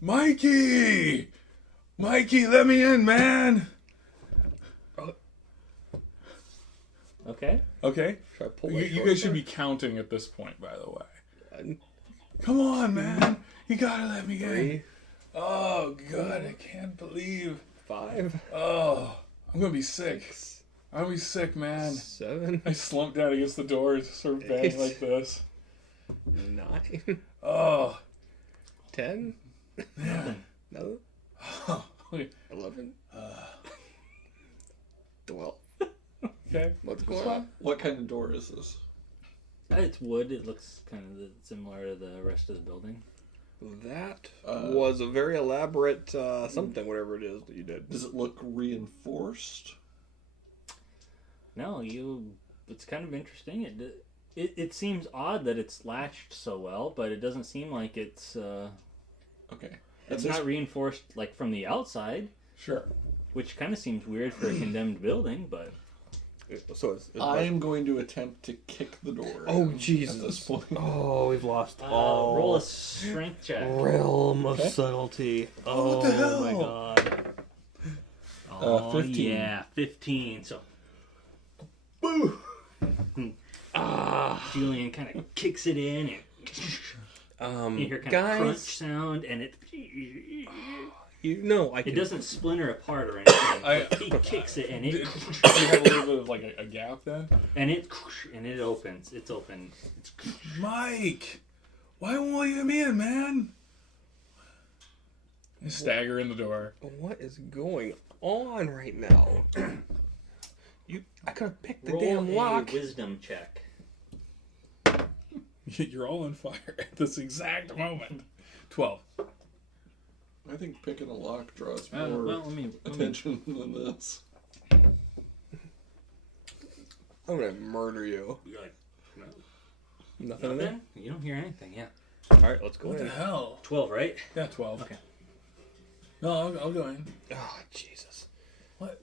Mikey, let me in, man. Okay. Okay. Should I pull You guys should be counting at this point, by the way. Come on, man. You gotta let me in. 3, Oh, God, I can't believe. 5, Oh, I'm gonna be sick. 6, I'm gonna be sick, man. 7, I slumped down against the door and sort of bang 8. like this. 9, Oh. 10. Yeah. No. Oh, 11. 12. okay. What's going on? What kind of door is this? It's wood. It looks kind of similar to the rest of the building. That was a very elaborate something, whatever it is that you did. Does it look reinforced? No, it's kind of interesting. It seems odd that it's latched so well, but it doesn't seem like it's Okay. it's not reinforced like from the outside, Sure. which kind of seems weird for a condemned building, but So it's I am going to attempt to kick the door. Oh, in Jesus. At this point. Oh, we've lost roll a strength check. realm of subtlety. Oh, what the hell? my god. Oh, 15. yeah, 15. So Boo! Julian kind of kicks it in, and you hear kind of crunch guys, sound, and it I can. it doesn't splinter apart or anything. But he kicks it, and Do it you have a little bit of like a gap then? and it opens. It's open. It's Mike, why won't you let me in, man? I stagger in the door. What is going on right now? I could have picked the roll damn a lock. wisdom check. You're all on fire at this exact moment. 12. I think picking a lock draws more Well, let me attention than this. I'm gonna murder you. You're like, Nothing in there. nothing? You don't hear anything. Yeah. All right, let's go What in. the hell? 12, right? Yeah, 12. Okay. No, I'll go in. Oh, Jesus. What?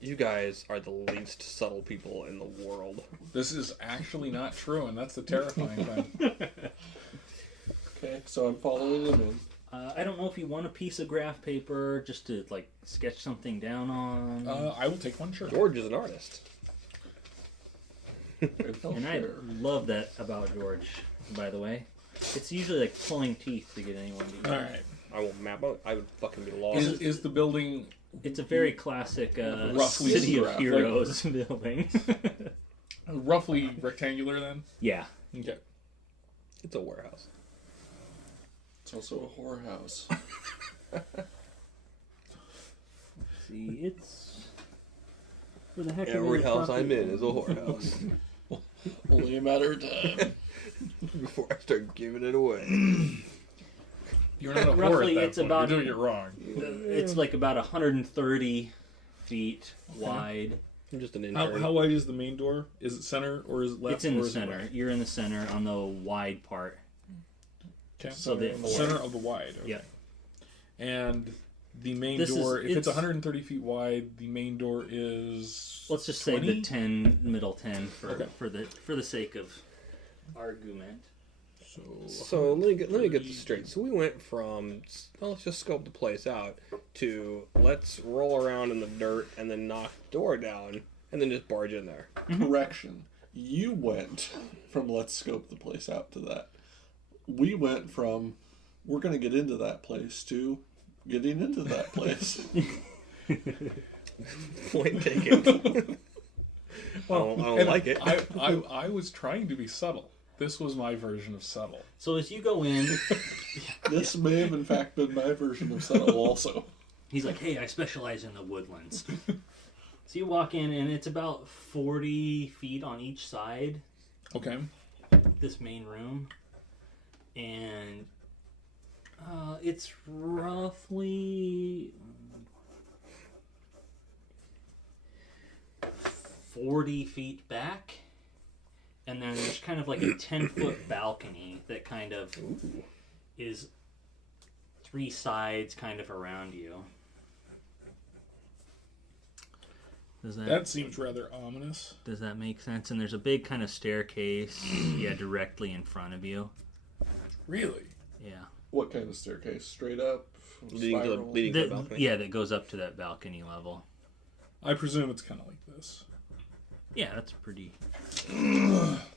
You guys are the least subtle people in the world. This is actually not true, and that's the terrifying thing. Okay, so I'm following them in. I don't know if you want a piece of graph paper just to like sketch something down on. I will take one, sure. George is an artist. And I love that about George, by the way. It's usually like pulling teeth to get anyone to All right. I will map out. I would fucking be lost. Is the building It's a very classic Roughly City of graph, Heroes building. roughly rectangular then? Yeah. Okay. It's a warehouse. It's also a whorehouse. See, it's for the heck of Every it, house probably- I'm in is a whorehouse. Only a matter of time. Before I start giving it away. You're not a whore Roughly, at that it's point. about- You're doing it wrong. It's like about 130 feet wide. I'm just an intern. How wide is the main door? Is it center or is it left? It's in or the is it center. right? You're in the center on the wide part. Okay. So the- center of the wide. Okay. Yeah. And the main This is- door, if it's it's- 130 feet wide, the main door is. Let's just say 20? the 10, middle 10 for Okay. for the sake of argument. So let me get this straight. So we went from let's just scope the place out to let's roll around in the dirt and then knock the door down and then just barge in there. Correction. You went from let's scope the place out to that. We went from we're going to get into that place to getting into that place. Point taken. I don't And like it. I was trying to be subtle. This was my version of subtle. So as you go in, This may have in fact been my version of subtle also. he's like, "Hey, I specialize in the woodlands." So you walk in, and it's about 40 feet on each side. Okay. This main room, and It's roughly 40 feet back, and then there's kind of like a 10-foot balcony that kind of is 3 sides kind of around you. That seems rather ominous. Does that make sense? And there's a big kind of staircase, directly in front of you. Really? Yeah. What kind of staircase? Straight up? Leading to Spiral? the balcony. Yeah, that goes up to that balcony level. I presume it's kind of like this. Yeah, that's pretty...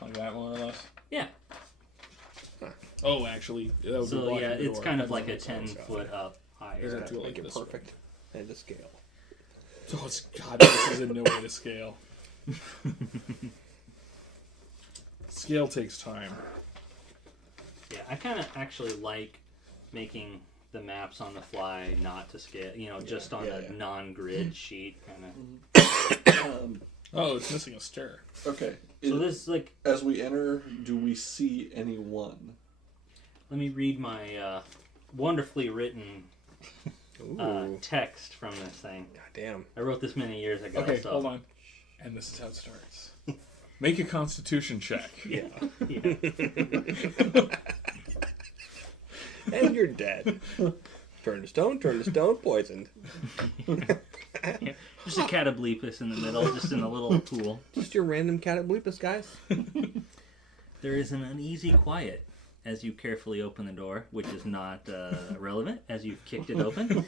Like that, more or less? Yeah. Oh, actually, that would be So, blocking yeah, the it's door. kind of That like a doesn't make sense. 10-foot up higher. Isn't it? Make it This perfect and to scale. Oh, it's, God, this is in no way to scale. Scale takes time. Yeah, I kind of actually like making the maps on the fly, not to scale, just on a non-grid sheet, kind of. Oh, it's missing a stair. Okay. So this, like, As we enter, do we see anyone? let me read my wonderfully written text from this thing. God damn. I wrote this many years ago. Okay, so. hold on. And this is how it starts. Make a constitution check. Yeah. And you're dead. Turn to stone, poisoned. Just a catoblepus in the middle, just in a little pool. Just your random catoblepus, guys. There is an uneasy quiet as you carefully open the door, which is not relevant, as you've kicked it open.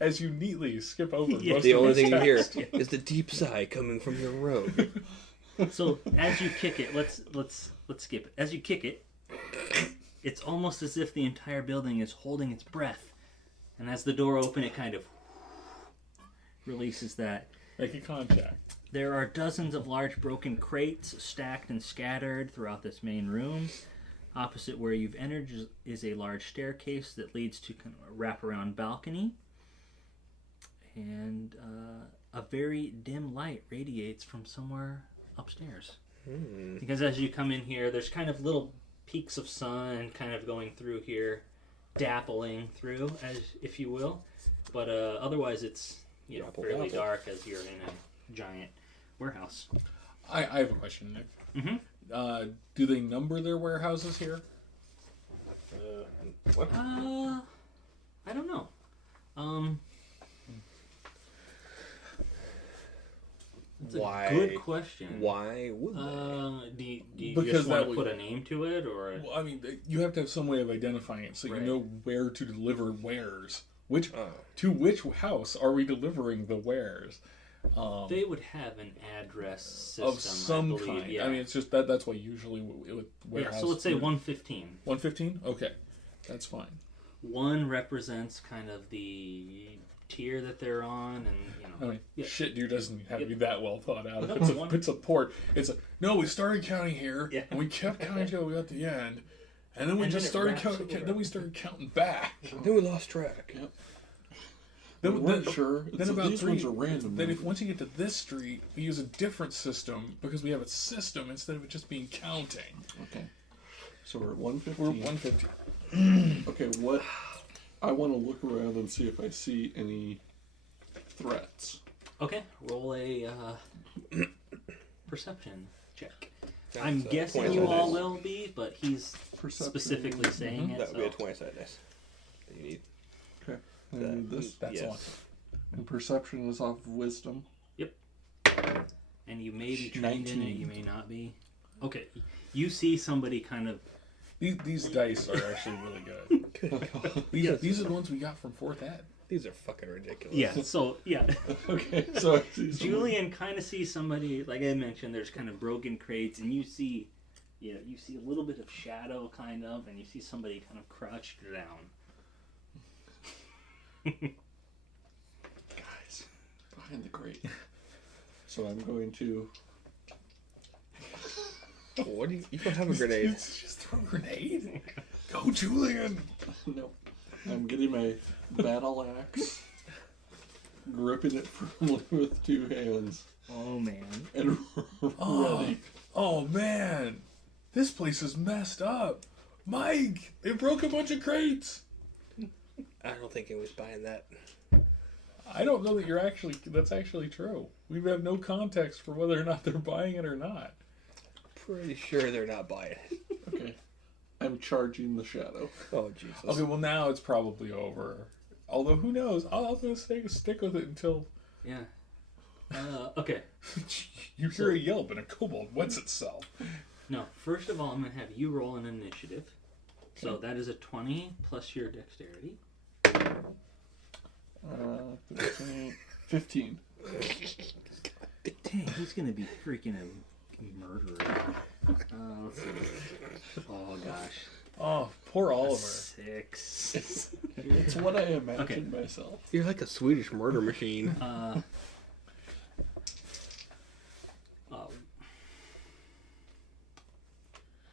as you neatly skip over Yeah. most The of only this thing you hear text. is the deep sigh coming from your robe. So as you kick it, let's skip it. As you kick it, it's almost as if the entire building is holding its breath. And as the door opens, it kind of releases that. Make a contact. There are dozens of large broken crates stacked and scattered throughout this main room. Opposite where you've entered is a large staircase that leads to kind of a wraparound balcony. And a very dim light radiates from somewhere upstairs. Because as you come in here, there's kind of little peaks of sun kind of going through here, dappling through, as if you will. But otherwise it's fairly dark as you're in a giant warehouse. I have a question, Nick. Mm-hmm. Do they number their warehouses here? What? I don't know. That's Why? a good question. Why would they? Do you Because just want that to would- put a name to it, or Well, I mean, you have to have some way of identifying it so Right. you know where to deliver wares. Oh. To which house are we delivering the wares? they would have an address system Of some I believe. kind. Yeah. I mean, it's just that's why usually with warehouse. Yeah. So let's say 115. 115. Okay, that's fine. 1 represents kind of the tier that they're on, and I mean, Yeah. shit, dude, doesn't have to be that well thought out. No, It's a port. No, we started counting here, Yeah. and we kept counting till we got to the end, and then we And just then it started wraps counting. over. Then we started counting back. Then we lost track. We weren't sure. Then about these 3. ones are random. Then if once you get to this street, we use a different system because we have a system instead of it just being counting. Okay. So we're at 115. We're 150. Okay, what? I want to look around and see if I see any threats. okay, roll a perception check. That's I'm a guessing 20 you sided all dice. will be, but he's Perception. specifically saying it. That would be a So. 20-sided dice that you need. Okay. And this That's Yes. one. and perception is off of wisdom. And you may be trained in it, 19. you may not be. Okay, you see somebody kind of. These dice are actually really good. These are the ones we got from 4th Ed. These are fucking ridiculous. Yeah, so, yeah. Okay, so I see someone- Julian kind of sees somebody, like I mentioned, there's kind of broken crates, and you see a little bit of shadow, kind of, and you see somebody kind of crouched down. guys behind the crate. So I'm going to. What do you don't have a grenade. Just throw a grenade. Go, Julian. No. I'm getting my battle axe, gripping it firmly with 2 hands, Oh, man. and ready. Oh man, this place is messed up. Mike, they broke a bunch of crates. I don't think it was buying that. I don't know that that's actually true. We have no context for whether or not they're buying it or not. Pretty sure they're not buying it. Okay. I'm charging the shadow. Oh, Jesus. Okay, well now it's probably over. Although, who knows? I'm going to stick with it until... Yeah. Okay. You hear a yelp and a kobold wets itself. No, first of all, I'm going to have you roll an initiative. So that is a 20 plus your dexterity. 13, 15. Dang, he's going to be freaking a murderer. Let's see. Oh, gosh. Oh, poor Oliver. 6. It's what I imagined myself. You're like a Swedish murder machine.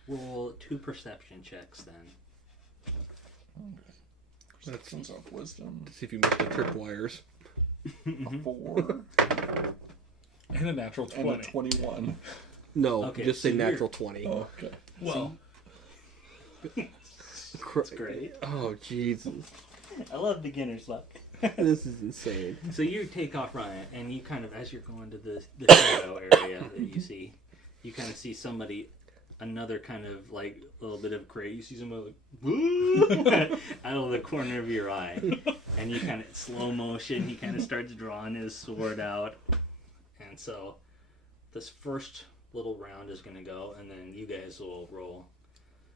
Roll 2 perception checks then. Perception's off wisdom. See if you missed the tripwires. A 4 And a natural 20. and a 21. No, Okay, just so say you're- natural 20. Oh, okay. Well, That's great. Oh, Jesus. I love beginner's luck. This is insane. So you take off running, and you kind of, as you're going to the shadow area that you see, you kind of see somebody, another kind of like little bit of gray. You see somebody like out of the corner of your eye, and you kind of slow motion. He kind of starts drawing his sword out, and so this first little round is going to go, and then you guys will roll.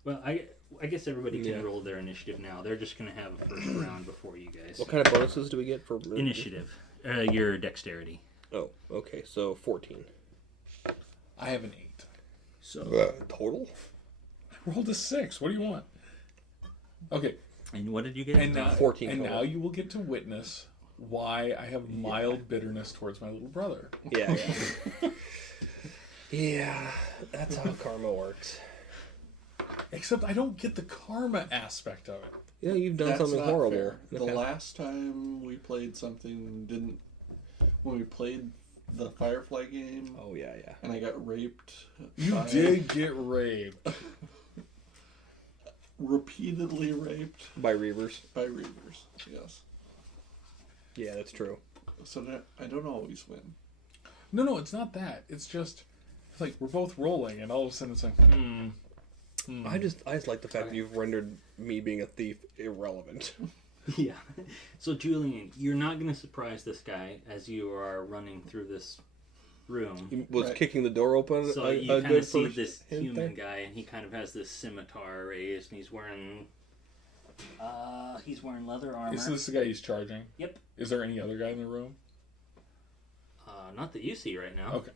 Well, I guess everybody can roll their initiative now. They're just going to have a first round before you guys. What kind of bonuses do we get for Initiative. Your dexterity. Oh, okay. So 14. I have an 8. So. Total? I rolled a 6. What do you want? Okay. And what did you get? And now, 14 and total. now you will get to witness why I have mild bitterness towards my little brother. Yeah. Yeah, that's how karma works. Except I don't get the karma aspect of it. Yeah, you've done That's something not horrible. fair. The Okay. last time we played something didn't. When we played the Firefly game, Oh yeah. and I got raped. You by- did get raped. repeatedly raped By Reavers. by Reavers. Yes. Yeah, that's true. So that I don't always win. No, it's not that. It's just it's like we're both rolling, and all of a sudden it's like, I just like the fact that you've rendered me being a thief irrelevant. Yeah. So, Julian, you're not going to surprise this guy as you are running through this room. He was Right. kicking the door open. So a you kind good of see first this hint human there. guy, and he kind of has this scimitar raised, and he's wearing leather armor. is this the guy he's charging? Yep. Is there any other guy in the room? Not that you see right now. Okay.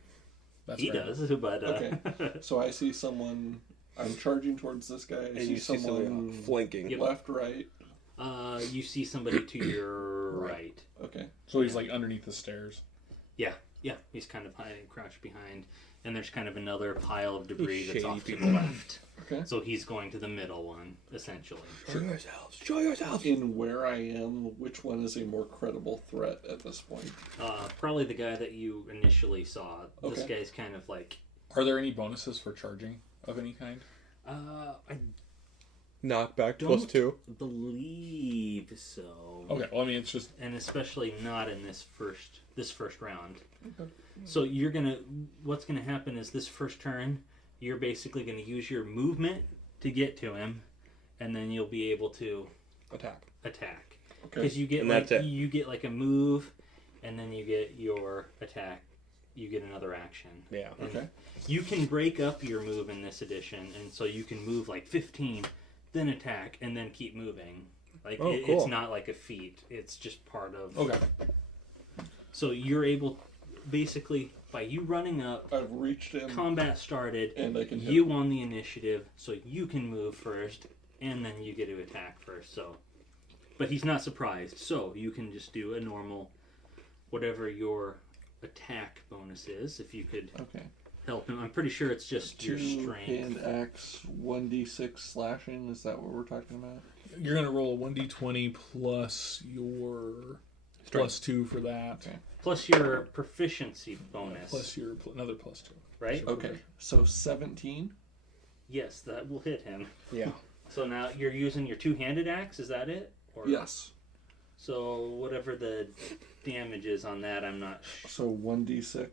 That's He fair does, but Okay. So I see someone. I'm charging towards this guy. I And see you see someone someone flanking. Yep. left, right. you see somebody to your right. Okay. So he's like underneath the stairs. Yeah, he's kind of hiding, crouched behind, and there's kind of another pile of debris that's Shady off to the people. left. Okay. So he's going to the middle one, essentially. Show yourselves. Show yourselves. In where I am, which one is a more credible threat at this point? Probably the guy that you initially saw. This Okay. guy's kind of like, Are there any bonuses for charging of any kind? I Knockback don't +2. believe so. Okay, well I mean it's just And especially not in this first round. So what's gonna happen is this first turn, you're basically gonna use your movement to get to him, and then you'll be able to Attack. attack. Okay. Because you get And like that's it. you get like a move, and then you get your attack. You get another action. Yeah. And Okay. You can break up your move in this edition, and so you can move like 15, then attack, and then keep moving. Like Oh, it's cool. not like a feat; it's just part of. okay. So you're able, basically, by you running up, I've reached him. combat started. And I can hit You won the initiative, so you can move first, and then you get to attack first. So, but he's not surprised, so you can just do a normal, whatever your attack bonus is. If you could Okay. help him, I'm pretty sure it's just your 2 strength. hand axe, 1d6 slashing. Is that what we're talking about? You're gonna roll a 1d20 plus your +2 for that. Okay. Plus your proficiency bonus, Plus your another +2. right? Okay. So 17. Yes, that will hit him. Yeah. So now you're using your two-handed axe, is that it? Or, Yes. So whatever the damage is on that, I'm not So 1d6.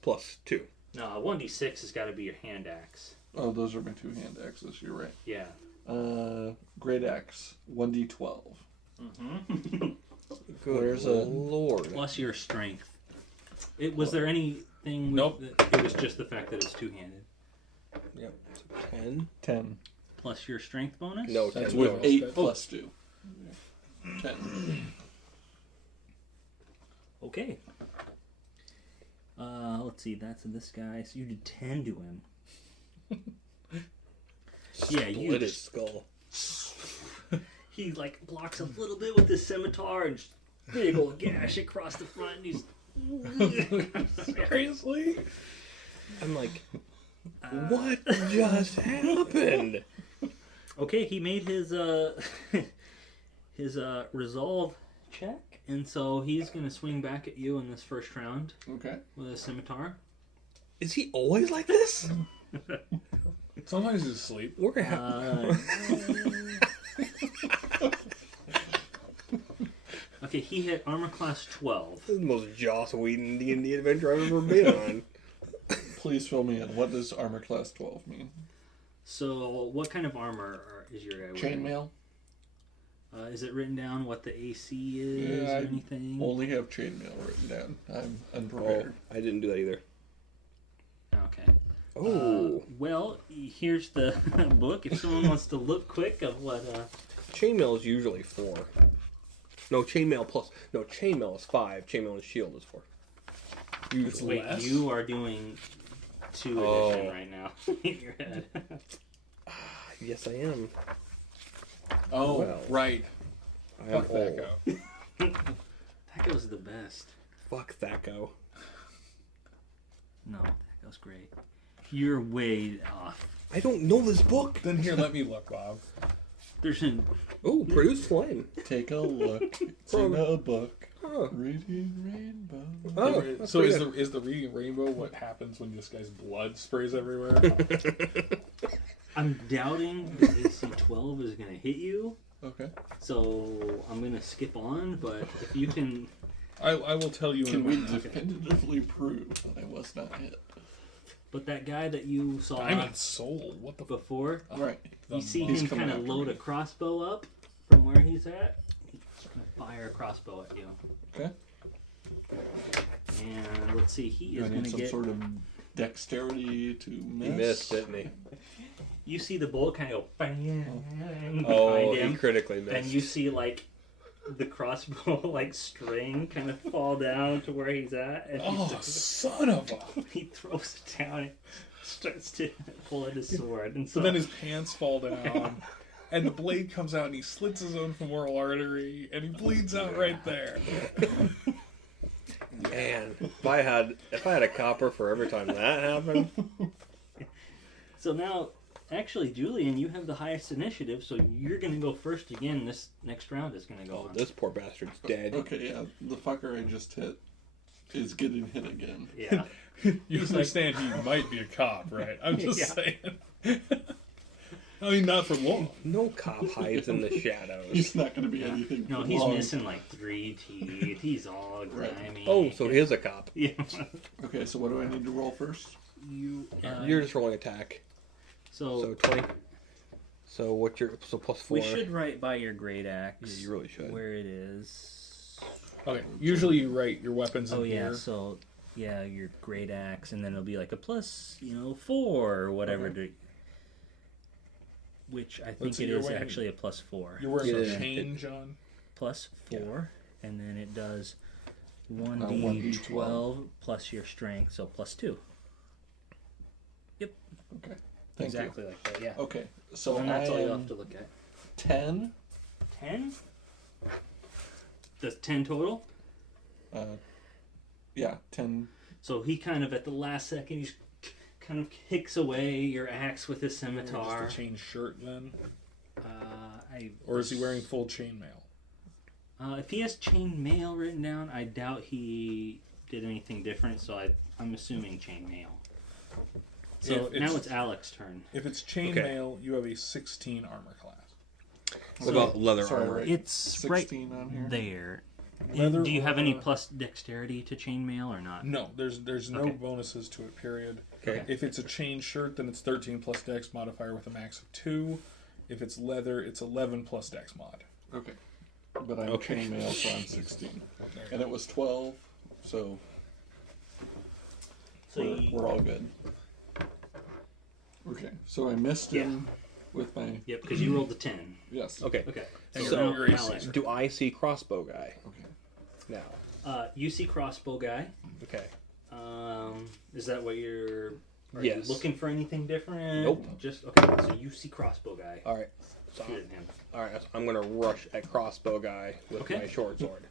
Plus 2. No, 1d6 has got to be your hand axe. Oh, those are my two hand axes. You're right. Yeah. Great axe. 1d12. Mm-hmm. Good Where's lord. Plus your strength. Was there anything? Nope. It was just the fact that it's two-handed. Yep. So 10. 10. Plus your strength bonus. No, That's 10 with total. 8 Oh. plus 2. 10. Okay. Let's see. That's this guy. So you did 10 to him. Yeah, you Split his skull. He like blocks a little bit with his scimitar and just big old gash across the front. And he's Seriously? I'm like, what just happened? okay. He made his his resolve check, and so he's gonna swing back at you in this first round Okay. with a scimitar. Is he always like this? Sometimes he's asleep. We're gonna have. Okay, he hit armor class 12. This is the most Joss Whedon D&D adventure I've ever been on. Please fill me in. What does armor class 12 mean? So, what kind of armor is your guy wearing? Chainmail? Is it written down what the AC is Yeah, or I anything? Only have chainmail written down. I'm Oh, unprepared. I didn't do that either. Okay. Oh, Well, here's the book. If someone wants to look quick of what... chainmail is usually 4. No, chainmail is 5. Chainmail and shield is 4. Usually. Wait, less? you are doing 2 Oh. edition right now in your head. Yes, I am. Oh, Well. right. I am Fuck that old. guy. That goes the best. Fuck Thaco. No, that goes great. You're way off. I don't know this book. Then here, let me look, Bob. There's an... Oh, produce flame. Take a look. It's in a book. Oh, Reading Rainbow. oh that's So pretty is the reading rainbow what happens when this guy's blood sprays everywhere? I'm doubting the AC 12 is going to hit you, Okay. so I'm going to skip on, but if you can... I will tell you. Can we in definitively prove that I was not hit? But that guy that you saw Diamond Soul. What the fuck? before, Right. you see He's him coming kind of after load me. a crossbow up from where he's at. He's going to fire a crossbow at you. Okay. And let's see, he Do I is going need to some get... sort of dexterity to miss? He missed, didn't he? You see the bullet kind of go bang Oh, behind he him, critically missed. and you see like the crossbow like string kind of fall down to where he's at, and Oh, son of a! he throws it down and starts to pull at his sword, and So then his pants fall down, and the blade comes out, and he slits his own femoral artery, and he bleeds out right there. Man, if I had a copper for every time that happened. So now, actually, Julian, you have the highest initiative, so you're going to go first again. This next round is going to go Oh, on. this poor bastard's dead. Okay, yeah. The fucker I just hit is getting hit again. Yeah. You understand he might be a cop, right? I'm just Yeah. saying. I mean, not for long. No cop hides in the shadows. He's not going to be anything. No, for he's long. missing like 3 teeth. He's all grimy. Oh, so he is a cop. Yeah. Okay, so what do I need to roll first? You. You're just rolling attack. So So 20. So what's your plus 4? we should write by your great axe. Yeah, you really should. Where it is. Okay, usually you write your weapons in Oh yeah, here. so yeah, your great axe, and then it'll be like a plus, 4 or whatever. Okay. Which I think Let's see, it you're is wearing- actually a plus 4. You're wearing Yeah. a chain, John. Plus 4, and then it does 1d12 1d12 plus your strength, so plus 2. Okay. Thank Exactly like that, yeah. you. Okay, so And that's all you am have to look at. 10. 10? That's 10 total? Yeah, 10. So he kind of, at the last second, he's kind of kicks away your axe with his scimitar. Just a chain shirt then, I or is he wearing full chainmail? if he has chain mail written down, I doubt he did anything different, so I'm assuming chain mail. So If now it's Alex's turn. If it's chainmail, you have a 16 armor class. What about leather Sorry, armor? right. It's 16 on here. there. Leather Do you have any or- plus dexterity to chainmail or not? No, there's no Okay. bonuses to it. Period. Okay. If it's a chain shirt, then it's 13 plus dex modifier with a max of 2. If it's leather, it's 11 plus dex mod. Okay. But I'm Okay. chainmail, so I'm 16. And it was 12, so So we're all good. Okay, so I missed him with my... Yep, because you rolled the 10. Yes. Okay. Okay. And So you're now, your AC. Alex, Do I see crossbow guy Okay. now? you see crossbow guy. Okay. Is that what you're... Are Yes. you looking for anything different? Nope. Just, okay, so you see crossbow guy. All right. So, Shoot at him. all right. So I'm gonna rush at crossbow guy with Okay. my short sword.